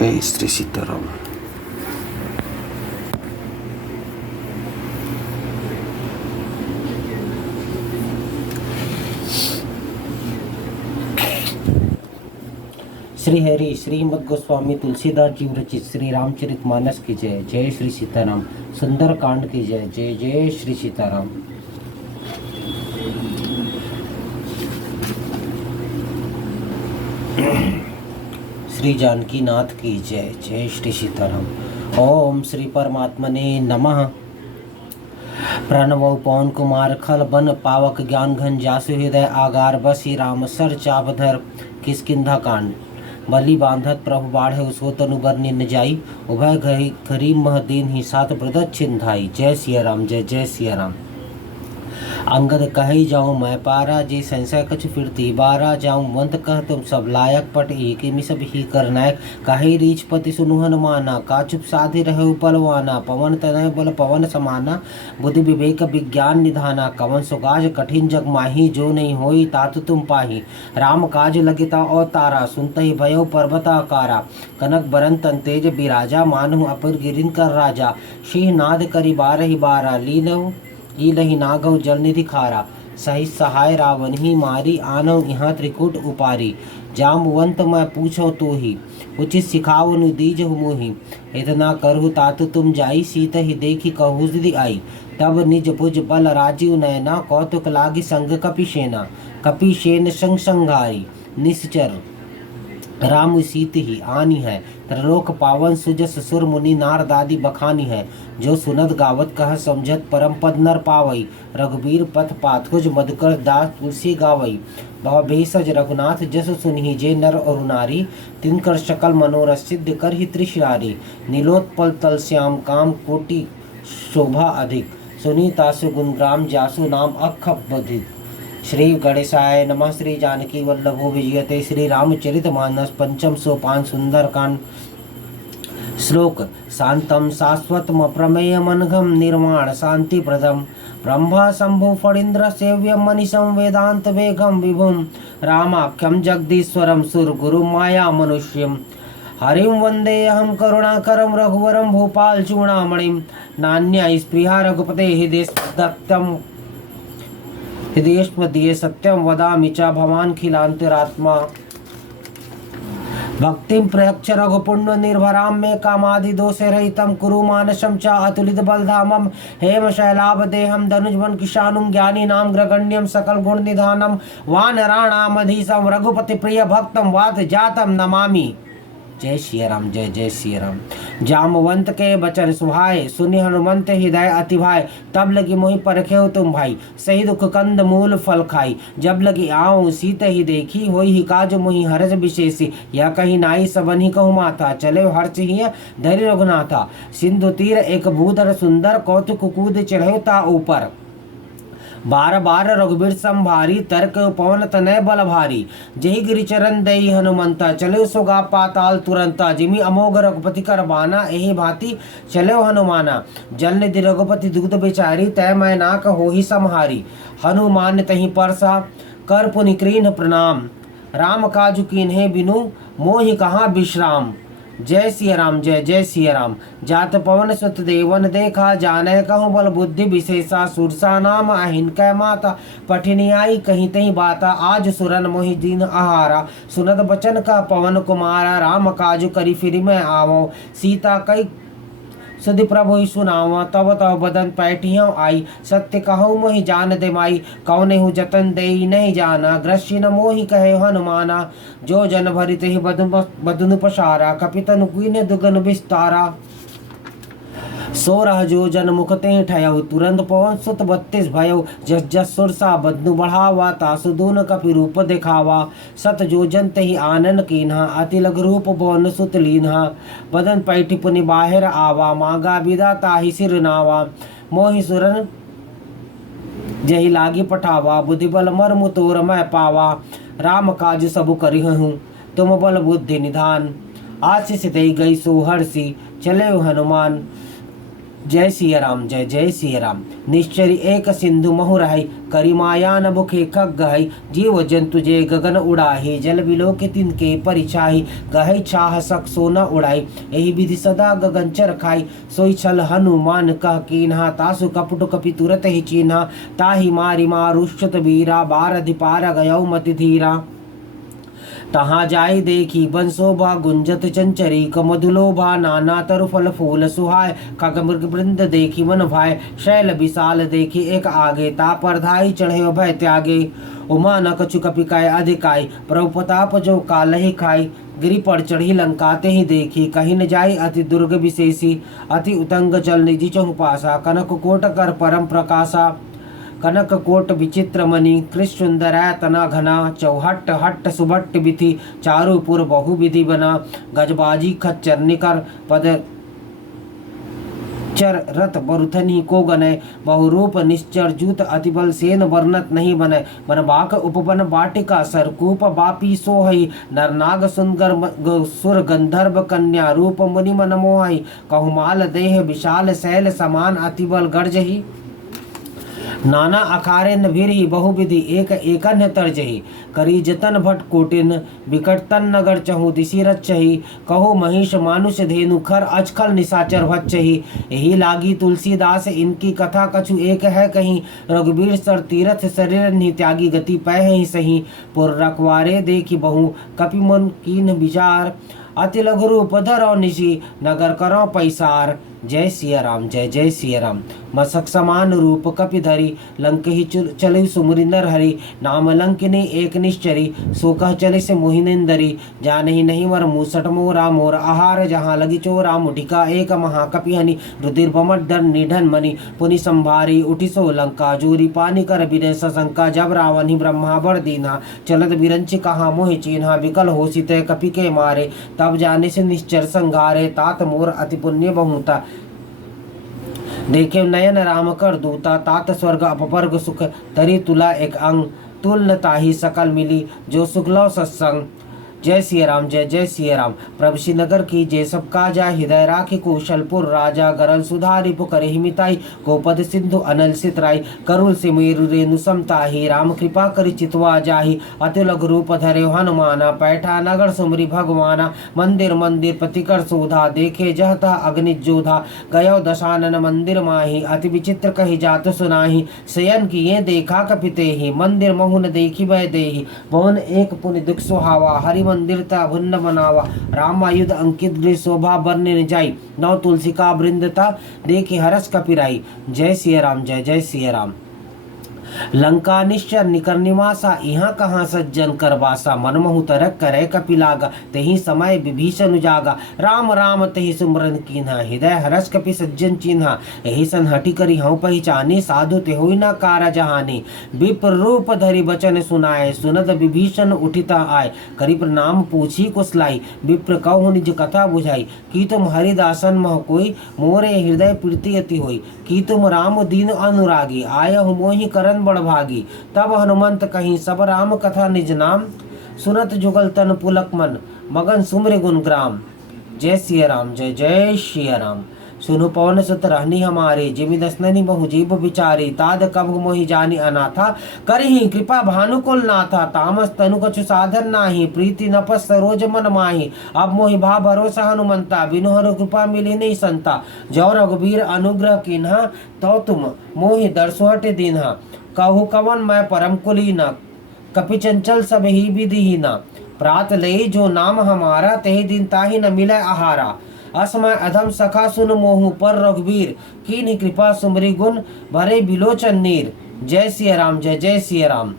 जय श्री सीताराम। श्री हरि श्रीमद् गोस्वामी तुलसीदास जी रचित श्री रामचरितमानस की जय। जय श्री सीताराम। सुंदर कांड की जय। जय जय श्री सीताराम। श्री जानकी नाथ की जय। जय श्री सीताराम। ओम श्री परमात्मने नमः। प्रणव पवन कुमार खल बन पावक ज्ञान घन जासु हृदय आगार बसी राम सर चापधर किसकिंधा कांड। बलि बांधत प्रभु बाढ़े सो तनुबर निन जाई उभय गरीब मह दीन ही सात ब्रदत छिंधाई। जय सिया राम। जय जय सिया राम। अंगद कही जाऊं मैं पारा जे संशय कछ फिरती बारा जाऊं मंत कह तुम सब लायक पट एक सब ही कर नायक कही रीछ पति सुनुहन माना का चुप साधे रहे बलवाना पवन तनय बल पवन समाना बुद्धि विवेक विज्ञान निधाना कवन सुकाज कठिन जग माही जो नहीं होई तात तुम पाही राम काज लगिता और तारा सुनते ही भयो पर्वताकारा कनक बरन तन तेज बिराजा मानहु अपर गिरिन कर राजा सिंह नाद करी बारहि बारा लीनव ई लही नागव जल निधि खारा सही सहाय रावण ही मारी आनव यहाँ त्रिकुट उपारी जामवंत मैं पूछो तो ही उचित सिखाओ नु दीज मोही इतना करहु तात तुम जाई सीत ही देखी कहूदी आई तब निज भुज बल राजीव नयना कौतुक लागी संग कपिसेना कपिसेन संग संघारी निश्चर राम सीत ही आनी है त्रिलोक पावन सुजस सुर मुनि नार दादी बखानी है जो सुनत गावत कह समझत परम पद नर पावई रघुबीर पथ पाथुज मधुकर दास तुलसी गावई भव भेषज रघुनाथ जस सुनहि जे नर और नारी तिनकर सकल मनोरथ सिद्ध कर ही त्रिशरारी नीलोत्पल तल श्याम काम कोटि शोभा अधिक सुनी तासु गुणग्राम जासु नाम अख बधिक। श्री गणेशाय नमः। श्री जानकी वल्लभो विजयते श्री रामचरितमानस पंचम सोपान सुंदर कांड। श्लोक शांतम शाश्वतम प्रमेय मनघम निर्माण शांति प्रदम ब्रह्मा शंभु फणीन्द्र सेव्यम मनीषम वेदांत वेगम विभुम रामाख्यम जगदीश्वरम सुर गुरु माया मनुष्यम हरिम वंदे अहम करुणाकरम रघुवरम भूपाल चूड़ामणिम नान्या स्पृहा रघुपते हृदय दत्तम हृदयस्पदीय सत्यम वदामि च भवान खिलांतरात्मा भक्तिं प्रयच्छ रघुपुण्य निर्भरां मे कामादि दोषे रहितं कुरु मानसं च अतुलित बलधामं हेम शैलाभ देहं धनुजवन किशानुं ज्ञानीनां ग्रगण्यं सकल गुण निधानं वानराणामधीशं रघुपति प्रिय भक्तं वात जातं नमामि। जय श्री राम। जय जय श्री राम। जामवंत के बचन सुहाए सुनि हनुमंत हृदय अति भाई तब लगी मोहि परखे तुम भाई सही दुख कंद मूल फल खाई जब लगी आऊँ सीत ही देखी होई ही काज मोहि हरज विशेषी यह कहीं नाई सबन ही कहु माथा चले हर्ष ही धैर्य रघुनाथा सिंधु तीर एक भूधर सुंदर कौतुक कूद चढ़ौता ऊपर बार बार रघुबीर संभारी तर्क पवन तनय बल भारी जही गिरिचरण दई हनुमंता चले सुगा पाताल तुरंता जिमी अमोघ रघुपति कर बाना एहि भांति चले हनुमाना जल निधि रघुपति दुग्ध बेचारी तय मैं नाक हो ही समहारी हनुमान तही परसा कर पुनि कीन्ह प्रणाम राम काजु कीन्हे बिनु मोहि कहाँ विश्राम। जय सिया राम। जय जय सिया राम। जात पवन सुत देवन देखा जाने कहूँ बल बुद्धि विशेषा सुरसा नाम अहिन कै माता पठिनी आई कहीं तही बाता आज सुरन मोहि दीन आहारा सुनत बचन का पवन कुमारा राम काजु करी फिर मैं आवो सीता कई सदि प्रभु ही सुनावा तब तब बदन पैठियों आई सत्य कहूँ मोहि जान दे माई कौने हूँ जतन दे नहीं जाना ग्रस्य न मोहि कहे हनुमाना जो जन भरित ही बदन पसारा कपितन कुइन दुगन विस्तारा 16 जो जन मुखते ठयऊ तुरंत पवन सुत 32 भयऊ जस जस सुरसा बदनु बढ़ावा तासु दून कपि रूप दिखावा सत जो जन तही आनन कीन्हा अति लघु रूप भवन सुत लीन्हा बदन पैठि पुनि बाहिर आवा मांगा विदा ताहि सिर नावा मोहि सुरन जही लागी पठावा बुद्धि बल मर्म तोर मैं पावा राम काज सबु करिहूँ तुम बल बुद्धि निधान आशीष दे गई सुहर्षि चले हनुमान जय सिया राम जय जय सिया राम। निश्चरी एक सिंधु महु रही, करी माया न बुखे खग गहई। जीव जंतु जे गगन उड़ाही, जल बिलो के तिनके परिछाही। गहई छाह सक सोना उड़ाई, यही विधि सदा गगन चर खाई। सोई छल हनुमान कह कीन्हा, तासु कपटु कपि तुरत ही चीन्हा। ताहि मारी मारुष्यत वीरा, बारधि पार गयौ मति धीरा। तहाँ जाई देखी बन शोभा, गुंजत चंचरी कमधुलोभा। नाना तरु फल फूल सुहाय, खग मृग वृंद देखी मन भाय। शैल विशाल देखी एक आगे, ता पर धाई चढ़े भय त्यागे। उमा न कछु कपि काय अधिकाई, प्रभु प्रताप जो कालहि खाई। गिरि पर चढ़ी लंका ते ही देखी, कहीं न जाई अति दुर्ग विशेषी। अति उतंग जल निधि चहु पासा, कनक कोट कर परम प्रकाशा। कनक कोट विचित्र मणि, कृष्ण सुंदर तना घना। चौहट्ट हट्ट सुभट्ट बिथि, चारुपुर बहु विधि बना। गजबाजी खच्चर निकर पद चर रथ बरुथनी को गनय। बहुरूप निश्चर जूत अति बल सेन वर्णत नहीं बनय। मन बाक उपवन बाटिका, सरकूप बापी सोहई। नरनाग सुंदर सुर गंधर्व कन्या, रूप मुनि मन मोहई। कहुमाल देह विशाल शैल समान, अति बल गर्जही। नाना अखारे नभिरहि बहुविधि, एक एकन्य तर्जहि। करी जतन भट कोटिन, विकटतन नगर चहु दिशि रचहि। कहो महिष मानुष धेनु, खर अचखल निशाचर भच्चहि। यही लागी तुलसीदास इनकी कथा, कछु एक है कहीं। रघुबीर सर तीरथ शरीर नि त्यागी, गति पै ही सही। पुर रखवारे देखी बहु, कपि मन कीन विचार। अति लघु रूप धरो निशि, नगर करो पैसार। जय सिया राम जय जय सिया राम। मसक समान रूप कपि धरी, लंक ही चले सुमरि नर हरि। नाम लंकिनी एक निश्चरी, सो कह चले से मोहिनेंदरी। जान ही नहीं मर मूसट मोरा, मोर आहार जहाँ लगी चोरा। मुठिका एक महाकपि हनि, रुधिर बमट डर निधन मणि। पुनि संभारी उठि सो लंका, जोरी पानी कर विनय सशंका। जब रावण ही ब्रह्मा बर दीन्हा, चलत बिरंच कहा मोहि चीन्हा। विकल होसी तय कपि के मारे, तब जाने से निश्चर संघारे। तात मोर अति पुण्य बहुता, देखे नयन राम कर दूता। तात स्वर्ग अपवर्ग सुख, धरी तुला एक अंग। तुल ताही सकल मिली, जो सुख लो सत्संग। जय सिया राम जय जय सिया राम। प्रभु श्रीनगर की जय सब काजा, हृदय राखी कौशलपुर राजा। गरल सुधारी पुकर हिमिताई, गोपद सिंधु अनल सितराई। करुल से मेरु रेणु समताही, राम कृपा करि चितवा जाही। अति लघु रूप धरे हनुमाना, पैठा नगर सुमरी भगवाना। मंदिर मंदिर प्रतिकर शोधा, देखे जहता अग्नि जोधा। गयो दशानन मंदिर माही, अति विचित्र कही जात सुनाही। शयन किए देखा कपिते ही, मंदिर महुन देखी भय देही। भवन एक पुनि दुख सुहावा, हरि मंदिर ता भिन्न बनावा। राम आयुध अंकित गृह शोभा बरने जाई। नौ तुलसिका वृंदता, देखे हरस कपिराई। जय सिया राम जय जय सिया राम। लंका निश्चर निकर निवासा, यहाँ कहाँ सज्जन कर वासा। मनमहु तरक करे कपिलागा, तेहि समय विभीषण उजागा। राम राम तेहि सुमरन कीन्हा, हृदय हरस कपि सज्जन चिन्हा। यही सन हटि करी हऊँ पहचानी, साधु ते होई न कार जहानी। विप्र रूप धरि बचन सुनाए, सुनत विभीषण उठिता आय। करी प्रणाम पूछी कुशलाई, विप्र कहु निज कथा बुझाई। कि तुम हरिदासन मह कोई, मोरे हृदय प्रीति अति होई। कि तुम राम दीन अनुरागी, आयहु मोहि करन बड़ भागी। तब हनुमंत कहीं सब राम कथा निज नाम, सुनत जुगल तन पुलक मन, मगन सुमरे गुण ग्राम। जय सिया राम जय जय सिया राम। सुनु पवन सुत रहनी हमारे, जिमि दसननि बहु जीव विचारे। ताद कब मोहि जानी अनाथा, करहि कृपा भानुकुल नाथा। तामस तनु कछु साधन नाही, प्रीति नपस सरोज मन माही। अब मोहि भा भरोसा हनुमंता, बिनु हरु कृपा मिली नहीं संता। जो रघुबीर अनुग्रह कीन्हा, तो तुम मोहि दर्शो हटे दीन्हा। कहु कवन मैं परम कुलीना, कपि चंचल सब ही विधिहीना। प्रात ले जो नाम हमारा, तेहि दिन ताहि न मिले आहारा। असमय अधम सखा सुन मोहु, पर रघुबीर कीन्ही कृपा सुमरि गुण, भरे बिलोचन नीर। जय सिया राम जय जय सिया राम।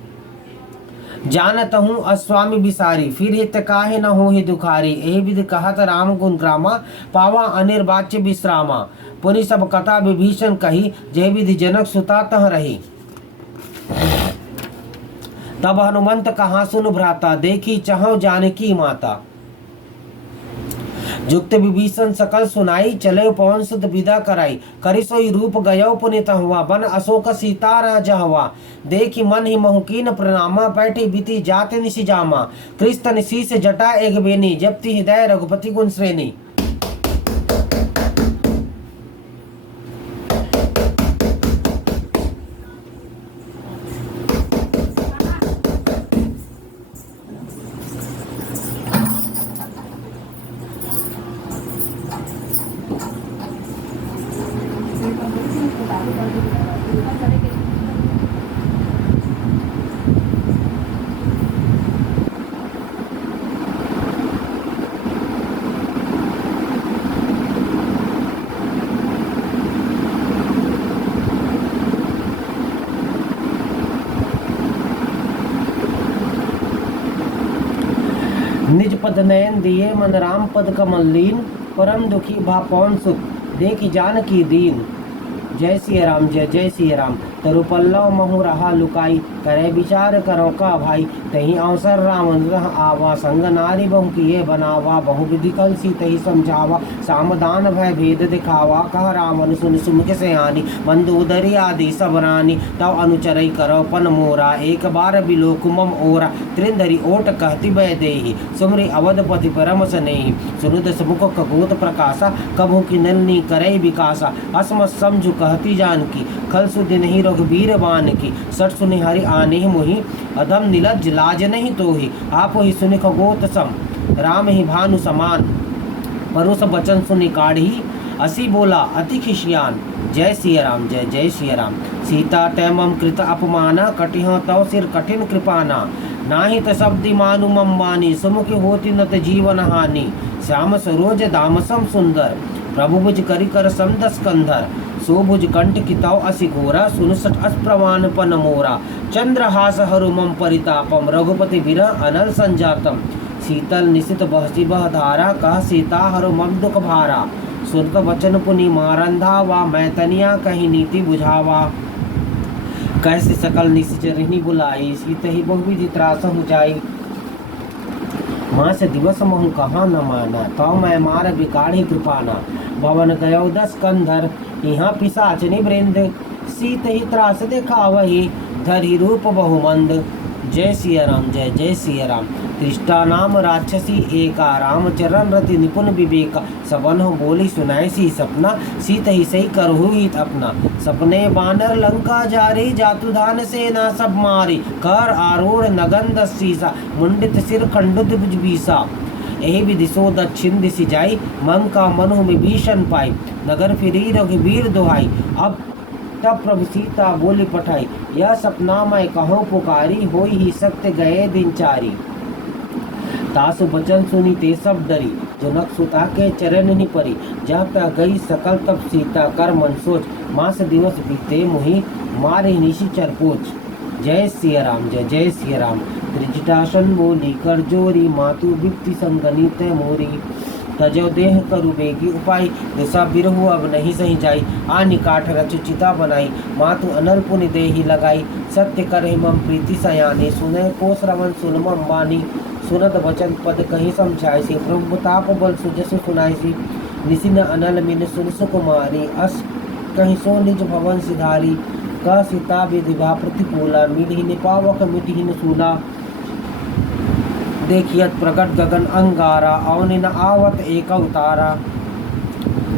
जानत हूँ अस्वामी बिसारी, फिर हित काहे न होहि दुखारी। एहि विधि कहत राम गुण ग्रामा, पावा अनिर्वाच्य विश्रामा। पुनि सब कथा विभीषण कही, जय विधि जनक सुता तह रही। तब हनुमंत कहा सुन भ्राता, देखी चहु जानकी माता। जुक्त विभीषण सकल सुनाई, चले पवन सुत विदा कराई। करि सोई रूप गयो पुनित हुआ, बन अशोक सीता राजहवा। देखी मन ही महुकीन प्रणामा, बैठी बीती जात निशि जामा। कृष्ण शीस जटा एक बेनी, जपति हृदय रघुपति गुण श्रेणी। निज पद नयन दिए मन राम पद कमल लीन, परम दुखी भा पवन सुख देखी जान की दीन। जय सिया राम जय जय सिया राम। तरु पल्लव महु रहा लुकाई, करे विचार करो का भाई। तही अवसर रावण रह आवा, संग नारी बहु किए बनावा। बहु विधि कल सी तही समझावा, सामदान भय भेद दिखावा। कह रावण सुन सुमुख सयानी, मंदोदरी आदि सब रानी। तव अनुचरई करो पन मोरा, एक बार बिलोक मम ओरा। त्रिंधरी ओट कहती बय देहि, सुमरि अवधपति परम स्नेहि। सुनुद समुख कगोत प्रकाशा, कभु की नलनी करई विकासा। असमत समझु कहती जानकी, खल सुधि नहीं रघुबीर बान की। सठ सुनि हरि आने मोहि, अधम नीलज लाज नहीं तोहि। आप ही सुनि खगोत सम, राम ही भानु समान। परुष बचन सुनि काढ़ी, असी बोला अति खिसियान। जय सिया राम जय जय सिया राम। सीता तैमम कृत अपमाना, कटिह तव सिर कठिन कृपाना। नाहि त शब्दी मानु मम मानी, सुमुख होति न त जीवन हानि। श्याम सरोज दामसम सुंदर, प्रभु भुज करि कर समदस कंधर। सो भुज कंठ की तव असि घोरा, सुनसठ अस प्रमाण पन मोरा। चंद्रहास हरु मम परितापम, रघुपति विरह अनल संजातम। शीतल निशित बहसी बह धारा, कह सीता हरु मम दुख भारा। सुनत वचन पुनि मारंधावा, मैं तनिया कही नीति बुझावा। कैसे सकल निश्चरणी बुलाई, सीत ही बहुविधि त्रास जाई। मास दिवस महु कहाँ न माना, तौ मैं मार बिकाढ़ी कृपाना। भवन गयो 10 कंधर, यहाँ पिशाचनि वृंद। सीत ही त्रास दिखावही, धरि रूप बहुमंद। जय सिया राम जय जय सिया राम। त्रिष्टा नाम राक्षसी एका, रामचरण रति निपुण विवेका। सबन हो बोली सुनाई सी सपना, सीत ही सही करहु हित अपना। सपने बानर लंका जारी, जातुधान सेना सब मारी। कर आरूढ़ नगन 10 सीसा, मुंडित सिर खंडित भुज बीसा। यही विधि सो दक्षिण दिशि जाई, मन का मनु में भीषण पाई। नगर फिरी रघुबीर दुहाई, अब तब प्रभु सीता बोली पठाई। यह सपना मैं कहूँ पुकारी, होई ही सत्य गए दिन चारी। तासु बचन सुनी ते सब डरी, जनक सुता के चरण नि परी। जब तक गई सकल तब सीता कर मन सोच, मास दिवस बीते मुहि मारे निशिचर पोच। जय सिया राम जय जय सिया राम। त्रिजटासन बोली कर जोरी, मातु बिप्ति संगनित मोरी। तजो देह करु बेगी उपाय, दिशा बिरहु अब नहीं सही जाई। आनि काठ रचु चिता बनाई, मातु अनल पुनि देहि लगाई। सत्य करहि मम प्रीति सयानी, सुनय को श्रवण सुन मम बानी। सुनत वचन पद कहीं समझाइसी, प्रभुताप बल सुजसु सुनाइसी। निसिन अनल मिन सुन सुकुमारी, अस कहीं सो निज भवन सिधारी। कह सीता विधिवा प्रतिकूला, मिलहि निपावक मिटहि न सूला। देखियत प्रकट गगन अंगारा, अवनि न आवत एक अवतारा।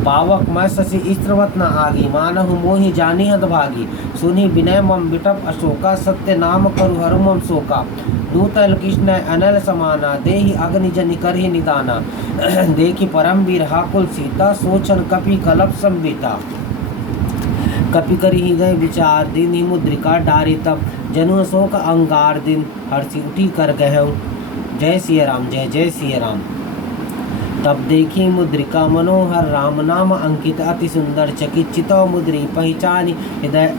पावक मैं शशि स्त्रवत न आगी, मानहु मोहि जानी हत भागी। सुनि विनय मम बिटप अशोका, सत्य नाम करु हरु मम शोका। दूतल कृष्ण अनल समाना, देहि अग्नि जनि करहि निदाना। देखि परम वीर हाकुल सीता, सोचन कपि कलप संबिता। कपि करि हृदय विचार, दीनि मुद्रिका डारी तब। जनु शोक अंगार दिन, हर्षि उठी कर गहऊँ। जय सिया राम जय जय सिया राम। तब देखी मुद्रिका मनोहर, राम नाम अंकित अति सुंदर। चकित चितौ मुद्री पहचानी, हृदय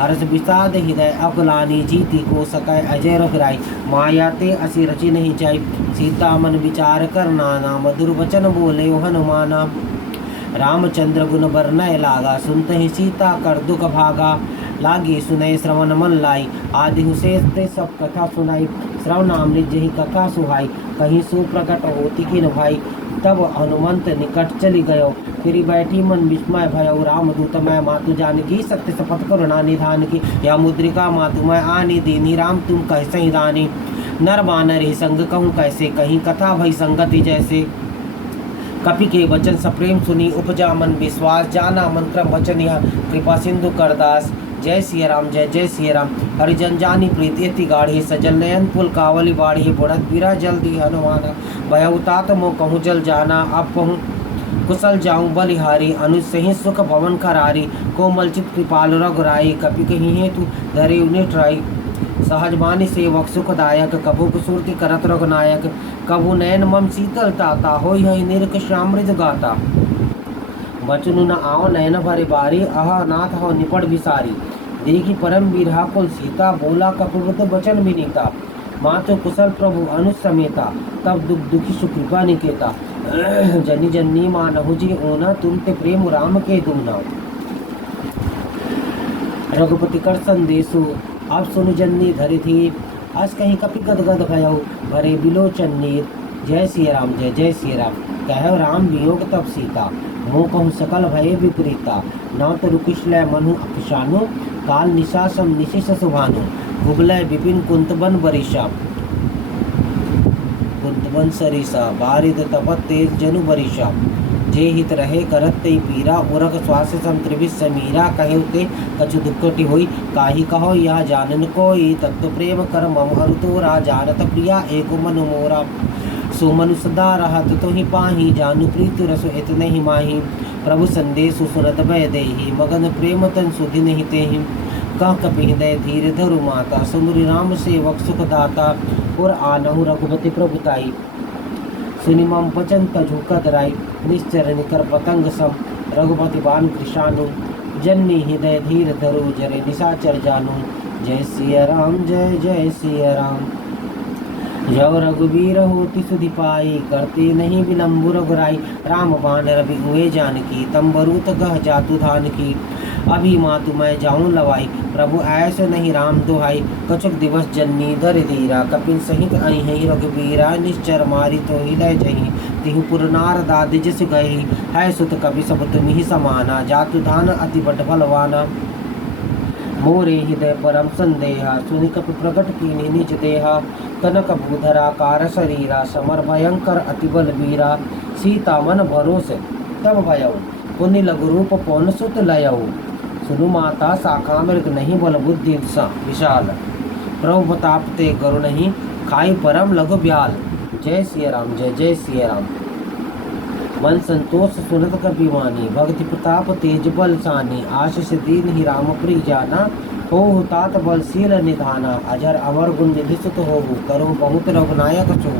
हर्ष विषाद हृदय अकुलानी। जीति को सकय अजय रघुराई, माया ते असी रचि नहीं जाई। सीता मन विचार कर नाना, मधुर वचन बोले हनुमाना। रामचंद्र गुण बरनय लागा, सुनते ही सीता कर दुख भागा। लागी सुनय श्रवण मन लाई, आदि हुसेस ते सब कथा सुनाई। श्रवणामृत जही कथा सुहाई, कहीं सो प्रकट होती किन भाई। तब हनुमंत निकट चली गयो, फिर बैठी मन विस्मय भयो। रामदूत मैं मातु जानकी, सत्य शपथ करुणा निधान की। या मुद्रिका मातु मैं आनी दीनी, राम तुम कैसे ही दानी। नर बानर ही संग कहूँ कैसे, कहीं कथा भई संगति जैसे। कपि के वचन सप्रेम सुनी, उपजा मन विश्वास। जाना मंत्र वचन यह, कृपा सिंधु करदास। जय सिया राम जय जय सिया राम। हरिजन जानी प्रीति अति गाढ़ी, सजल नयन पुल कावली बाढ़ी। बुढ़त बीरा जल्दी हनुमाना, भयउ तात मोह कहूँ जल जाना। अब कुशल जाऊं बलिहारी अनुज सही सुख भवन करारी कोमल चित कृपाल रघुराई कपि कहीं हेतु धरे निठराई सहज मानि सेवक सुखदायक कभु कुसूर्ति करत रघुनायक कभु नयन मम शीतल ताता होई है निरक श्यामृत गाता बचनु न आओ नयन भरे बारी अह नाथ हो निपट विसारी देखी परम बीरहा कुल सीता बोला कपुरुत बचन विनीता मातु कुशल प्रभु अनुज समेता तब दुख दुखी सुकृपा निकेता जनी जन्नी मानहु जी ओना तुम ते प्रेम राम के दुमना रघुपति कर संदेशु अब सुन जन्नी धरि थी अस कहीं कपि गदगद भयउ भरे बिलोचन नीर जय सिया राम जय सिया राम कह राम वियोग तब सीता मोह कहूँ सकल भय विपरीता न तो रुकिशलय मनु अपिशानु काल निशासम निशिष सुभानु गुबलय विपिन कुंतबन बरिशा कुंतबन सरिसा बारिद तपत तेज जनु बरिशा जे हित रहे करत ते पीरा उरक स्वास्थ्य सम त्रिविश समीरा कहे ते कछु दुखटी होई काहि कहो यह जानन कोई तत्व प्रेम कर मम हरु तोरा जानत प्रिया एको मनु मोरा सो मनु सदा रहत तो ही पाही जानु प्रीति रसो इतने ही माही प्रभु संदेश सुरत भय देहि मगन प्रेम तन सुधि नहीं तेहि कह कपि हृदय धीर धरु माता सुमुरि राम सेवक सुखदाता और आनहु रघुपति प्रभुताई सुनि मम वचन तजु कदराई निश्चर निकर पतंग सम रघुपति बान कृषानु जन्नी हृदय धीर धरु जरे निशाचर जानु जय सिया राम जय सिया राम जब रघुवीर होती सुधि पाई करते नहीं विलम्बु रघुराई राम बाण रवि हुए जानकी तम्बरूत गह जातु धान की अभी मातु मैं जाऊं लवाई प्रभु ऐसे नहीं राम दुहाई कछुक दिवस जन्नी दर धीरा कपिल सहित आई है रघुवीरा निश्चर मारी तो ही लय जही तिहु पुरनार दाद जिस गई है सुत कवि सब तुम ही समाना जातु धान अति बट फलवाना मोरे हृदय परम संदेहा सुनि कपि प्रकट कीन्हि निज देहा कनक भूधराकार शरीरा समर भयंकर अति बल वीरा सीता मन भरोसे तब भयउ पुण्य लघु रूप पौन सुत लयउ सुनु माता शाखा मृग नहीं बल बुद्धि विशाल प्रभु प्रताप ते गरु नहीं खाई परम लघु ब्याल जय सिया राम जय सिया राम मन संतोष सुनत कपि मानी भक्ति प्रताप तेज बल सानी आशीष दीन ही राम प्रिय जाना हो तात बलशील निधाना अजर अमर गुण निधि सुत हो करो बहुत रघुनायक सो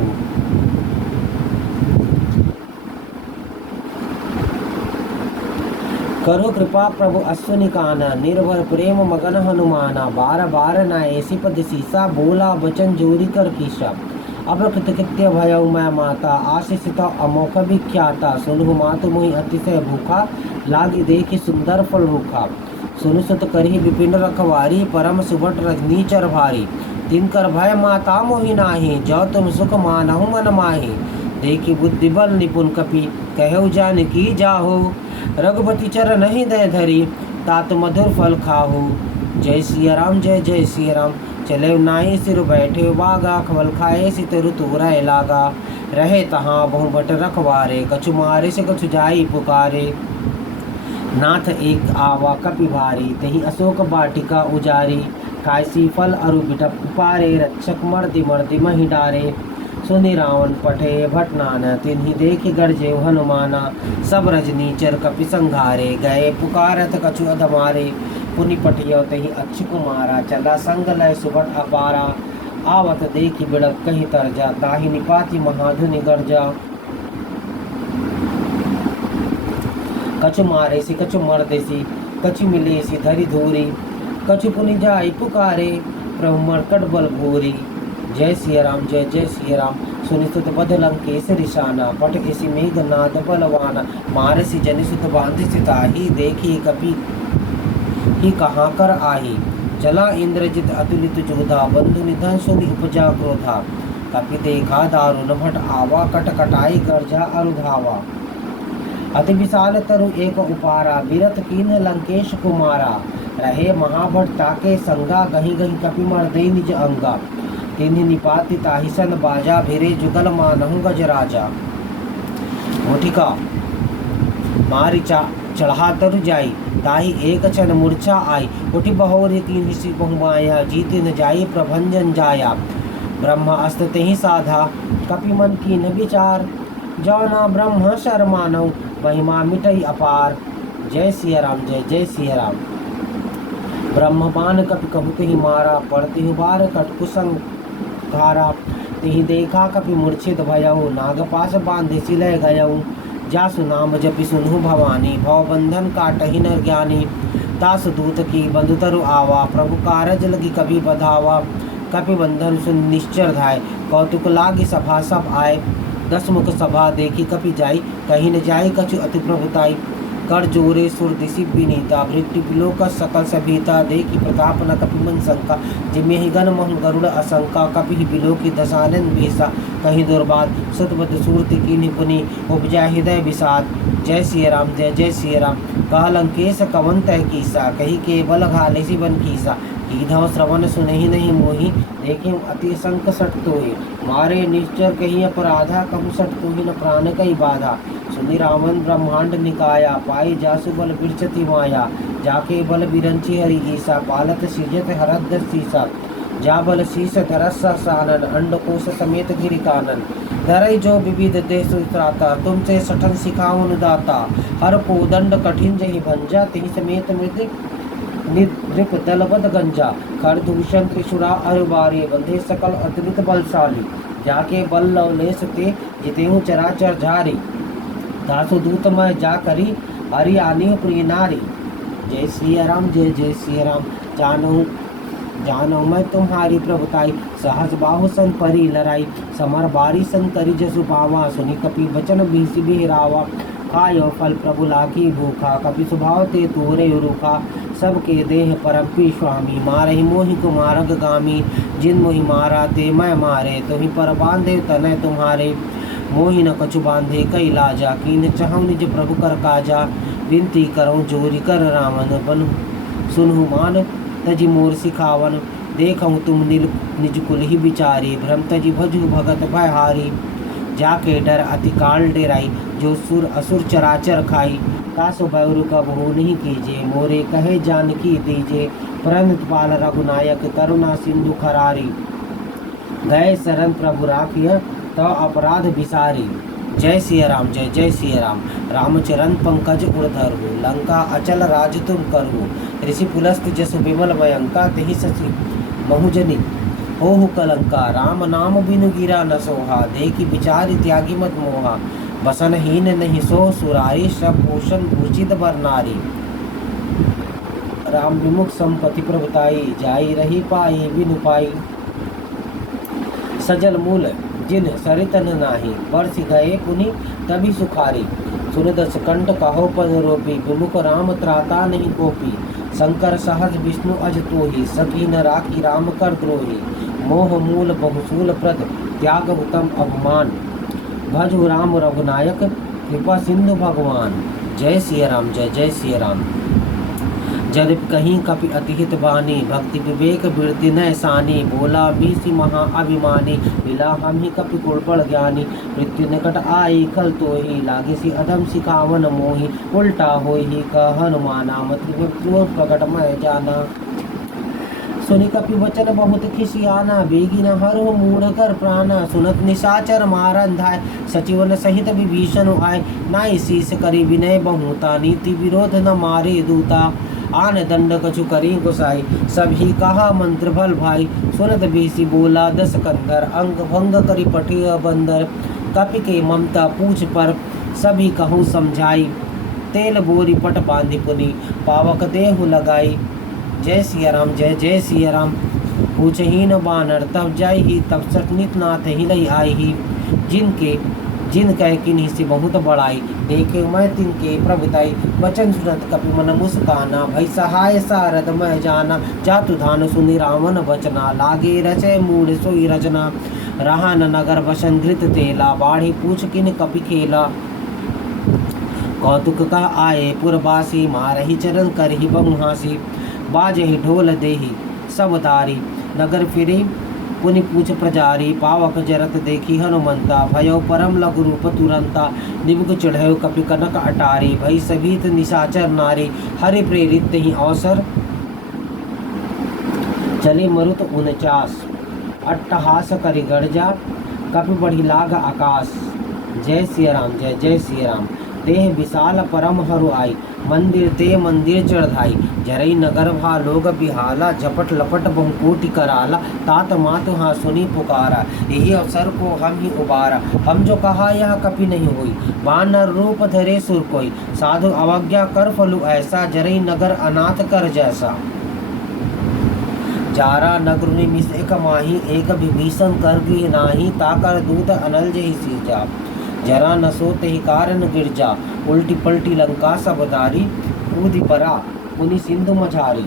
करो कृपा प्रभु अश्विनी काना निर्भर प्रेम मगन हनुमाना बार बार न ऐसी पद सीसा बोला बचन जोरी कर कीसा अब कृतकृत्य भयउ मैं माता आशीषित अमोख विख्याता सुनु मातु मोहि अतिशय भूखा लागी देखी सुंदर फल रूखा सुनु सुत करही विपिन रखवारी परम सुभट रजनी चर भारी तिनकर भय माता मोहि नाही जो तुम सुख मानहु मन माही देखी बुद्धि बल निपुण कपि कहु जानकी जाहो रघुपति चर नहीं दय धरी तात मधुर फल खाहु जय सिया राम जय सिया राम चले नाई सिर बैठे वागा खवल खाए सित ऋतु रह लागा रहे तहाँ बहु बट रखवारे कछु मारे से कछु जाई पुकारे नाथ एक आवा कपि भारी तही अशोक बाटिका उजारी खायसी फल अरु बिटप पारे रक्षक मर्दि मर्दि मही डारे सुनि रावण पठे भटनान तिन्हि देखि गरजे हनुमाना सब रजनी चर कपि संघारे गए पुकारत कछु अधमारे पुनि पटियो तही अक्षय कुमारा चला संग लय सुभट अपारा आवत देखि बिड़क कहीं तरजा ताहि निपाति महाधुनि गर्जा कछु मारे सी कछु मर्देसी कछु मिले सी धरि धूरी कछु पुनि जाई पुकारे प्रभु मरकट बल भूरी जय सिया राम जय सिया राम सुनिसुत बद लंकेश रिशाना पट इसी मेघ नाद बलवाना मारे सी जनि सुत बांधि सिताही देखी कपि ही कहाँ कर आही चला इंद्रजित अतुलित जोधा बंधु निधन सुनि उपजा क्रोधा कपि देखा दारुण भट आवा कट कटाई गर्जा अरुधावा अति विशाल तरु एक उपारा विरत कीन लंकेश कुमारा रहे महाभट ताके संगा गही गही कपि मर्दे निज अंगा तिन्हि निपाति ताहिसन बाजा भिरे जुगल मानहु गजराजा मोटिका मारी चढ़ा तरु जाई ताहि एक क्षण मूर्छा आई उठि बहोर की निशि बहुमाया जीत न जाई प्रभंजन जाया ब्रह्म अस्त्र ही साधा कपि मन की न विचार जौना ब्रह्म शर मानव महिमा मिटई अपार। जय सिया राम, जय जय सिया राम। ब्रह्म बाण कपि कहुते ही मारा, पड़ते ही बार कटकुसंग धारा। तिहि देखा कपि मूर्छित भयउ, नागपाश बांधे सिलय गयउ। जासु नाम जपि सुनहु भवानी, भव बंधन काटहि नर ज्ञानी। दास दूत की बंधुतरु आवा, प्रभु कारज लगी कभी बधावा। कपि बंधन सुन निश्चर धाय, कौतुक लागी सभा सब आए। 10 मुख सभा देखी कपि जाई, कहीं न जाई कछु अति प्रभुताई। कर जोरे सुर दिशि विनीता, भृत्ति विलोक सकल सभीता। देखी प्रताप न कपि मन शंका, जिम्हे ही गण मोहन गरुड़ असंका। कपि ही बिलोकी दशानन बेसा, कहीं दुर्बाद सुतबद सूरति की निपुनी। उपजा हृदय विषाद। जय सिया राम, जय जय सिया राम। कह लंकेश कवन तय कीसा, कही के बल घाले सी बन कीसा। कीधव श्रवण सुनहि नहीं मोहि, देखे अति संक सट तोहि। मारे निश्चर कहीं अपराधा, कहु सट तोहि न प्राण कई बाधा। सुनि रावण ब्रह्मांड निकाया, पाई जासु बल बिरचति माया। जाके बल बिरंची हरि ईसा, पालत सृजत हरद सीसा। जा बल शीस धरस सानन, अंडकोश समेत गिरि कानन। धरई जो विविध देश त्राता, तुमसे सठन सिखावन दाता। हर को दंड कठिन जहि भंजा, तिहि समेत मृत नृप दलबद गंजा। खरदूषण त्रिशुरा अरुबारे, बंधे सकल अतुलित बलशाली। जाके बल लवलेश ते, जितेहु चराचर झारी। दासु दूत मैं जा करी, हरि आनी प्रिय नारी। जय सिया राम, जय जय सिया राम। जानो मैं तुम्हारी प्रभुताई, सहज बाहु सन परी लड़ाई। समर बारी सन करी जसु पावा, सुनि कपि वचन बीसी बिहरावा। खायो फल प्रभु लागी भूखा, कपि स्वभाव ते तोरे रूखा। सबके देह परम स्वामी, मारहि मोहि कुमारग गामी। जिन मोहि मारा ते मैं मारे, तुहि पर बांधे तनय तुम्हारे। मोहि न कछु बांधे कई लाजा, कीन चाहूँ निज प्रभु कर काजा। विनती करो जोरि कर रावण, बन सुनहु मान तजि मोर सिखावन। देखऊँ तुम निज कुल ही विचारी, भ्रम तजि भजु भगत भयहारी। जाके डर अति काल डेराई, जो सुर असुर चराचर खाई। कासु बैरु कब हो नहीं कीजे, मोरे कहे जानकी दीजे। परंत पाल रघुनायक, करुणा सिंधु खरारी। गए शरण प्रभु राखिय, तो अपराध विसारी। जय सिया राम, जय जय सिया राम। रामचरण पंकज उर्धर हो, लंका अचल राज तुम करहु। ऋषि पुलस्त जस विमल भयंका, तेहि शशि महुजनि होहु कलंका। राम नाम बिनु गिरा न सोहा, देखी विचारि त्यागी मत मोहा। बसन हीन नहीं सो सुरारी, सब भूषण भूषित बर नारी। राम विमुख संपत्ति प्रभुताई, जाई रही पाई बिनु पाई। सजल मूल जिन सरितन नाही, वर्ष गए पुनि तभी सुखारी। सुन दस कंठ कहो पद रोपी, विमुख राम त्राता नहीं कोपी। शंकर सहज विष्णु अज तोहि, सकी न राखी राम कर द्रोही। मोह मूल बहुसूल प्रद, त्याग उत्तम अभिमान। भजु राम रघुनायक, कृपा सिंधु भगवान। जय सिया राम, जय जय सिया राम। जब कहीं कपि अतिहित बानी, भक्ति विवेक वृद्धि न सानी। बोला बीसी महा अभिमानी, मिला हम ही कपि कुड़पड़ ज्ञानी। मृत्यु निकट आई कल तो ही, लागे सी अधम सिखावन मोही। उल्टा होई ही कह हनुमाना, मृत्यु प्रकट मैं जाना। सुनि कपि वचन बहुत खिसियाना, बेगी न हरो मूढ़ कर प्राणा। सुनत निशाचर मारन धाय, सचिवन सहित विभीषण आय। नाई शीस करी विनय बहुता, नीति विरोध न मारे दूता। आन दंड कछु करी गोसाई, सभी कहा मंत्र भल भाई। सुनत बीसी बोला दस कंधर, अंग भंग करी पठिय बंदर। कपि के ममता पूछ पर, सभी कहूँ समझाई। तेल बोरी पट बांधि पुनि, पावक देहु लगाई। जय सिया राम, जय जय सिया राम। पूछही न बानर तब जाई ही, तब सटनित नाथ ही लई आई ही। जिन कह किन्हीं से बहुत बड़ाई, देखे मैं तिनके प्रभुताई। वचन सुनत कपि मन मुस्काना, भई सहाय सारद मैं जाना। जातु धान सुनि रावण वचना, लागे रचय मूढ़ सोई रचना। रहा न नगर बसन घृत तेला, बाढ़ी पूछ किन कपि खेला। कौतुक कह आए पुरवासी, मारहि चरण करहि बहुहासी। बाजहि ढोल देहि सब दारी, नगर फिरे पुनि पूछ प्रजारी। पावक जरत देखी हनुमंता, भयो परम लघु रूप तुरंता। निबुक चढ़यो कपि कनक अटारी, भई सभीत निशाचर नारी। हरि प्रेरित ही अवसर, चले मरुत 49। अट्टहास करि गर्जा, कपि बढ़ी लाग आकाश। जय सिया राम जय जय सिया राम। तेह विशाल परम हरु आई, मंदिर ते मंदिर चढ़ाई। जरई नगर भा लोग बिहाला, झपट लपट बहुकोटि कराला। तात मातु हाँ सुनी पुकारा, यही अवसर को हम ही उबारा। हम जो कहा यह कभी नहीं हुई, वानर रूप धरे सुर कोई। साधु अवज्ञा कर फलु ऐसा, जरई नगर अनाथ कर जैसा। जारा नगरुनि मिस एक माही, एक विभीषण कर गृह नाही। ताकर दूत अनल जहि सीजा, जरा न सो तेहि कारण गिरजा। उल्टी पलटी लंका सब दारी, कूदि परा पुनि सिंधु मझारी।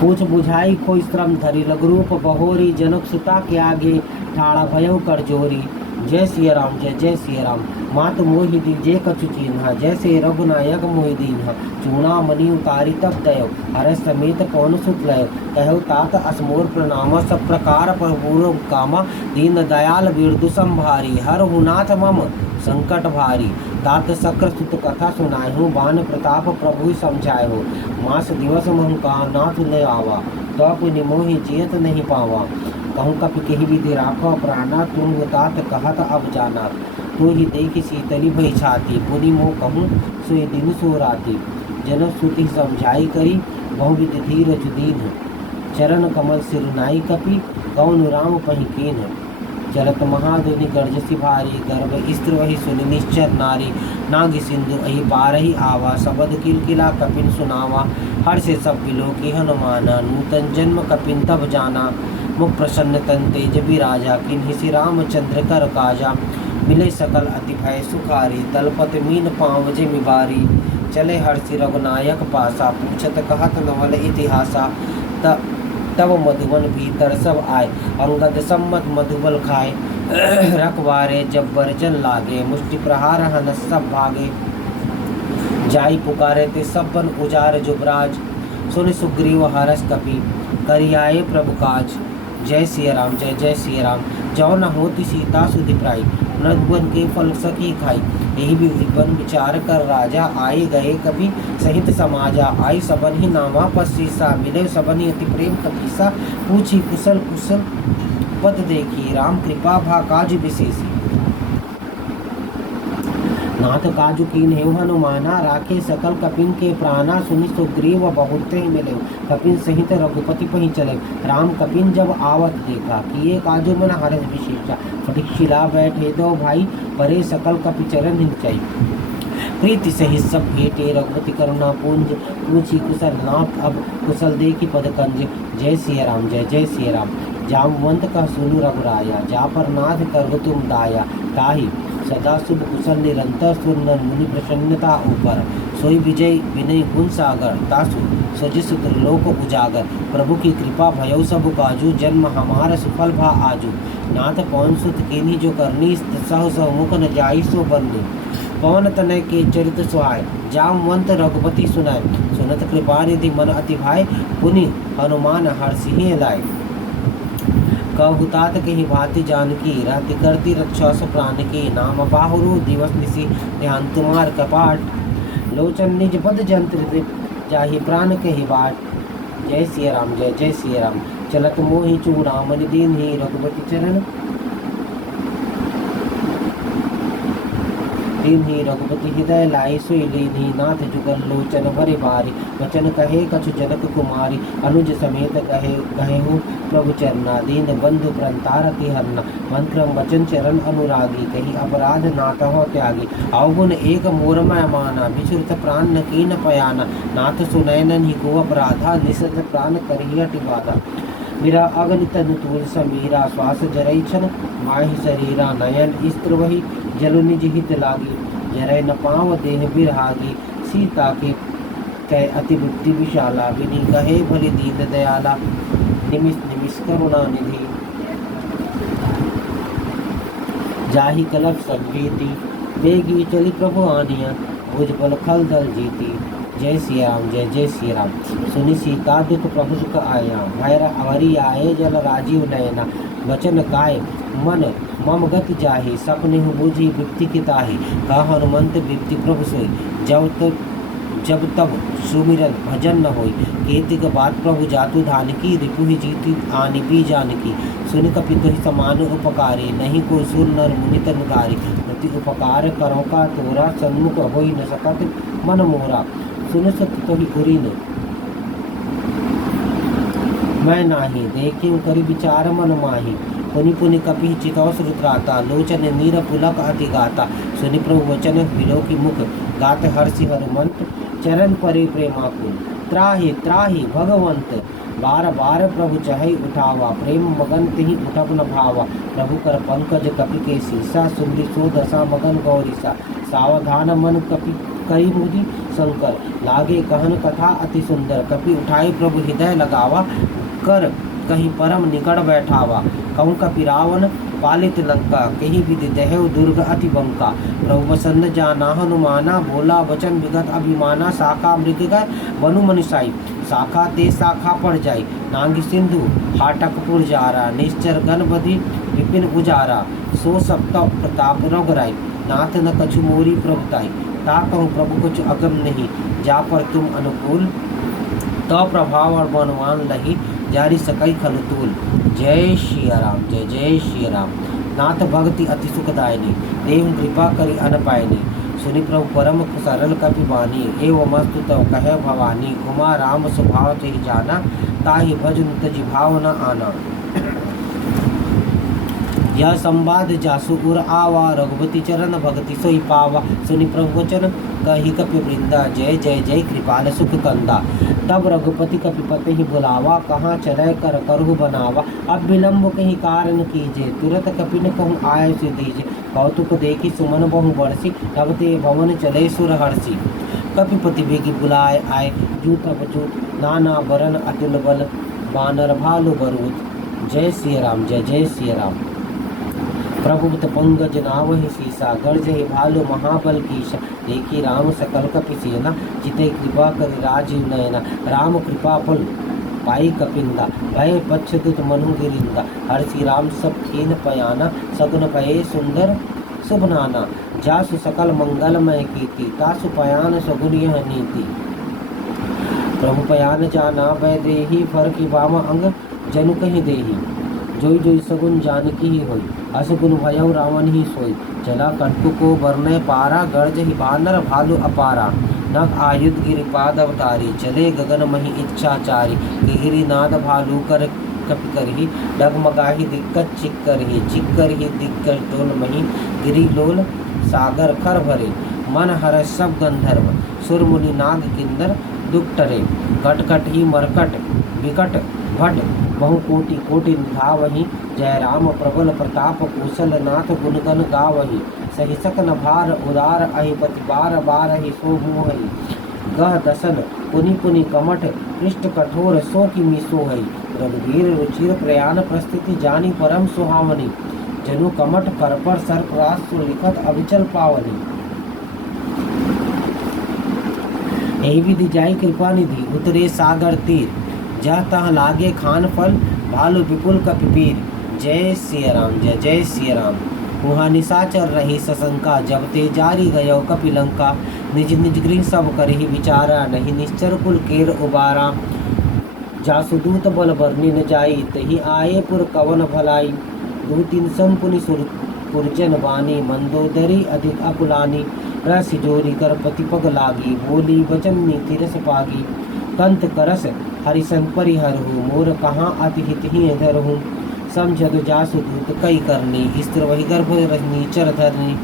पूछ बुझाई खोई श्रम धरी, लघुरूप बहोरी। जनक सुता के आगे ठाड़ा भयउ कर जोरी। जय सिया राम जय जय सिया राम। मात मोहि दीजे कछु चीन्हा, जैसे रघुनायक मोहि दीन्हा। चूड़ा मणि उतारी तब दयो, हर समेत पवन सुत लयो। कहु तात असमोर प्रणाम, सब प्रकार प्रभुर कामा। दीन दयाल बिरदु संभारी, हर हुनाथ मम संकट भारी। तात शक्र सुत कथा सुनायहु, बान प्रताप प्रभु समझायहु। मास दिवस महंका नाथ ले आवा, तो पुनि मोहि जियत नहीं पावा। कहूँ कपि केहि विधि राखो प्राणा, तुम तात कहत अब जाना। तो ही देखि शीतली भई छाती, पुनि मोह कहूँ सोई दिन सो राती। जनक सुति समझाई करी, बहुविध धीरज दीन। चरण कमल सिरुनाई कपि, कौन राम पहि कीन। चलत महाधुनि गर्जसि भारी, गर्भ स्त्र वही सुनि निश्चर नारी। नाग सिंधु अहि पारहि आवा, सबद किलकिला कपिन सुनावा। हर्ष सब बिलोकी हनुमाना, नूतन जन्म कपिन तब जाना। मुख प्रसन्न तन तेज बिराजा, किन्हि रामचंद्र कर काजा। मिले सकल अति भय सुखारी, तलपत मीन पाँव जिमिबारी। चले हर्षि रघुनायक पासा, पूछत कहत नवल इतिहासा। तब मधुबन भीतर सब आए, अंगद सम्मत मधुबल खाए। रखवारे जब्बर जल लागे, मुष्टि प्रहार हनस सब भागे। जाई पुकारे ते सब बन उजार जुबराज, सुन सुग्रीव हरस कपि करियाए प्रभु काज। जय सिया राम जय जय सिया राम। जौ न होती सीता सुधि प्राई, नदबन के फल सकी खाई। यही विधिवन विचार कर राजा, आए गए कभी सहित समाजा। आई सबन ही नामा पसीसा, मिले सबन ही अति प्रेम कपीसा। पूछी कुशल कुशल पद देखी, राम कृपा भा काज विशेषी। नाथ काजु कीन हेउ हनुमाना, राखे सकल कपिन के प्राणा। सुनि सुग्रीव बहुत ही मिले, कपिन सहित रघुपति पहि चले। राम कपिन जब आवत देखा, किए काजु मन हरष विशेषा। फटिक खिला बैठे दो भाई, परे सकल कपि चरण हिंचई। प्रीति सहित सब भेटे, रघुपति करुणा पुंज। पूछी कुशल नाथ अब, कुशल देखी पद कंज। जय सिया राम जय जय सिया राम। जामवंत का सुनु रघुराया, जा पर नाथ कर तुम दाया। ताहि सदा शुभ कुशल निरंतर, सुर नर मुनि प्रसन्नता ऊपर। सोई विजय विनय गुण सागर, तासु सजिस त्रिलोक उजागर। प्रभु की कृपा भयउ सब काजू, जन्म हमार सुफल भा आजू। नाथ पवन सुत कीन्ही जो करनी, सह समुख न जाई सो बरनी। पवन तनय के चरित सुहाय, जामवंत रघुपति सुनाय। सुनत कृपा निधि मन अति भाई, पुनि हनुमान हर्षि लाय। कहु तात कहि भांति जानकी, रहति करती रक्षा सु प्राण की। नाम बाहुरु दिवस निशि, ध्यान तुम्हार कपाट। लोचन निज पद जंत्र, जाहि प्राण कहि बाट। जय सिया राम जय जय सिया राम। चलत मोहि चूड़ामणि दीन्हि, रघुपति चरण दीन्हि। रघुपति हृदय लाई सोई लीन्हि, नाथ जुगल लोचन भरे बारी। वचन कहे कछु जनक कुमारी, अनुज समेत कहेहु प्रभु चरना। दीन बंधु प्रंतारति हरना, मंत्रम वचन चरण अनुरागी। कही अपराध नाथ हो त्यागी, अवगुण एक मोर मैं माना। विचुरत प्राण न कीन पयाना, नाथ सुनैनन ही को अपराधा। निसत प्राण करिहि अति बाधा, मेरा अगणित तूल समीरा। श्वास जरई छन माहि शरीरा, नयन स्त्र वही जल निज हित लागी। जरय न पाँव देह बिरहागी, सीता के कह अति बुद्धि विशाला। विनि कहे भली दीन दयाला, निमिष निमिष करुणा निधि। जाहि कलप संप्रीति, बेगी चली प्रभु आनिया। भुज बल खल दल जीती, जय सिया राम जय जय सिया राम। सुनि सीता दुख प्रभु सुख आया, भैर अवरी आए जल राजीव नयना। वचन काय मन मम गति जाहि, सपने बुझी विपत्ति की ताहि। का हनुमंत विपत्ति प्रभु सोई, जब तब सुमिरन भजन न होई। कीर्तिक बात प्रभु जातु धान की, रिपु ही जीती आनि भी जानकी। सुन कपि तुहि समान उपकारी, नहीं को सुर नर मुनि तन उधारी। प्रति उपकार करो का तोरा, सन्मुख होई न सकत मन मोरा। सुन सत तुहि उरिन मैं नाही, देखिं करि विचार मन माही। पुनि पुनि कपि चितौस रुद्राता, लोचन नीर पुलक अति गाता। सुनि प्रभु वचन विलोकि मुख, गात हर्षि हनुमंत। चरण परे प्रेमाकुल, त्राहि त्राहि भगवंत। बार बार प्रभु चहई उठावा, प्रेम मगन तिहि उठब न भावा। प्रभु कर पंकज कपि के सीसा, सुमरि सो दशा मगन गौरीसा। सावधान मन कपि कई मुदि शंकर, लागे कहन कथा अति सुंदर। कपि उठाई प्रभु हृदय लगावा, कर कहीं परम निकट बैठावा। कहूँ कपि रावण पालित लंका, कहीं विधि दहेव दुर्ग अति बंका। प्रभु प्रसन्न जाना हनुमाना, बोला वचन विगत अभिमाना। शाखा मृग गए वनु मनुसाई, शाखा ते शाखा पड़ जाई। नांग सिंधु हाटकपुर जारा, निश्चर गणपति विपिन उजारा। सो सप्त प्रताप रघुराई, नाथ न कछु मोरी प्रभुताई। ता कहूँ प्रभु कुछ अगम नहीं, जा पर तुम अनुकूल। तो प्रभाव और बनवान लही, जारी सकई खलतूल। जय श्री राम, जय जय श्री राम। नाथ भक्ति अति सुखदायिनी, देव कृपा करी अन पायनी। सुनि प्रभु परम सरल कपि बानी, एवं मस्तु तव कहे भवानी। उमा राम स्वभाव तेहि जाना, ताहि भजन तजि भाव न आना। यह संवाद जासु उर आवा, रघुपति चरण भगति सोई पावा। सुनि प्रभु वचन कही कपि वृंदा, जय जय जय कृपाल सुख कंदा। तब रघुपति कपि पते ही बुलावा, कहाँ चले कर करहु बनावा। अब विलम्ब कहीं कारण कीजे, तुरत कपि न कहूँ आय से दीजे। कौतुक देखी सुमन बहु बरसी, तब ते भवन चले सुर हर्षि। कपिपति बेगी बुलाए आए, जू तब जू नाना बरन अतुल बल। बानर भालु बरूद, जय श्री राम, जय जय श्री राम। प्रभुत पंकज नावहि सीसा, गर्जहि भालु महाबल कीशा। देखी राम सकल कपि सेना, जिते कृपा करि राजीव नयना। राम कृपा फल पाई कपिंदा, भय पच्छदुत मनु गिरिंदा। हर्षि राम सब खीन पयाना, सगुन भये सुंदर शुभ नाना। जासु सकल मंगलमय कीर्ति, तासु पयान सगुन यह नीति। प्रभु पयान जाना वै देहि, फर की बामा अंग जनु कहि देहि। जोई जोई सगुन जानकी ही होई, असगुन भयउ रावण ही सोई। चला कटु को बरने पारा, गर्ज ही बानर भालु अपारा। नभ आयुध गिरिपाद अवतारी, चले गगन मही इच्छाचारी। गिरि नाद भालु कर कपि करही, डगमगाही दिक्कत चिक्करही। चिक्करही दिक्कत टोल मही, गिरि लोल सागर खर भरे। मन हर सब गंधर्व, सुर मुनि नाग किन्नर दुख टरे। कटकट ही मरकट विकट भट, बहु कोटि कोटि निधावहि। जय राम प्रबल प्रताप, कुशल नाथ गुणगन गावहि। सहिसक न भार उदार, अहिपति बार बार ही सो मोहि। गह दसन पुनि पुनि कमठ, पृष्ठ कठोर सो किमि सोहई। रघुवीर रुचिर प्रयाण प्रस्थिति, जानी परम सुहावनी। जनु कमठ कर पर सर्पराज, सुर लिखत अविचल पावनी। एहि विधि जाई कृपा निधि, उतरे सागर तीर। जह तह लागे खान फल, भालु विपुल कपि पीर। जय श्री राम, जय जय श्री राम। वहाँ निशाचर रही सशंका, जब ते जारी गयो कपि लंका। निज निज गृह सब करहि विचारा, नहीं निश्चर कुल केर उबारा। जासु दूत बल बरनी न जाई, तही आए पुर कवन भलाई। दूतिन सम पुनि सुर पुरजन बानी, मंदोदरी अधिक अकुलानी। रस जोरी कर पति पग लागी, बोली वचन नीति रस पागी। कंत करस हरिसंग परिहरहु, मोर कहाँ अति हित ही धरहु। समझदु जासु दूत कई करनी, स्त्र वही गर्भ नीचर धरनी।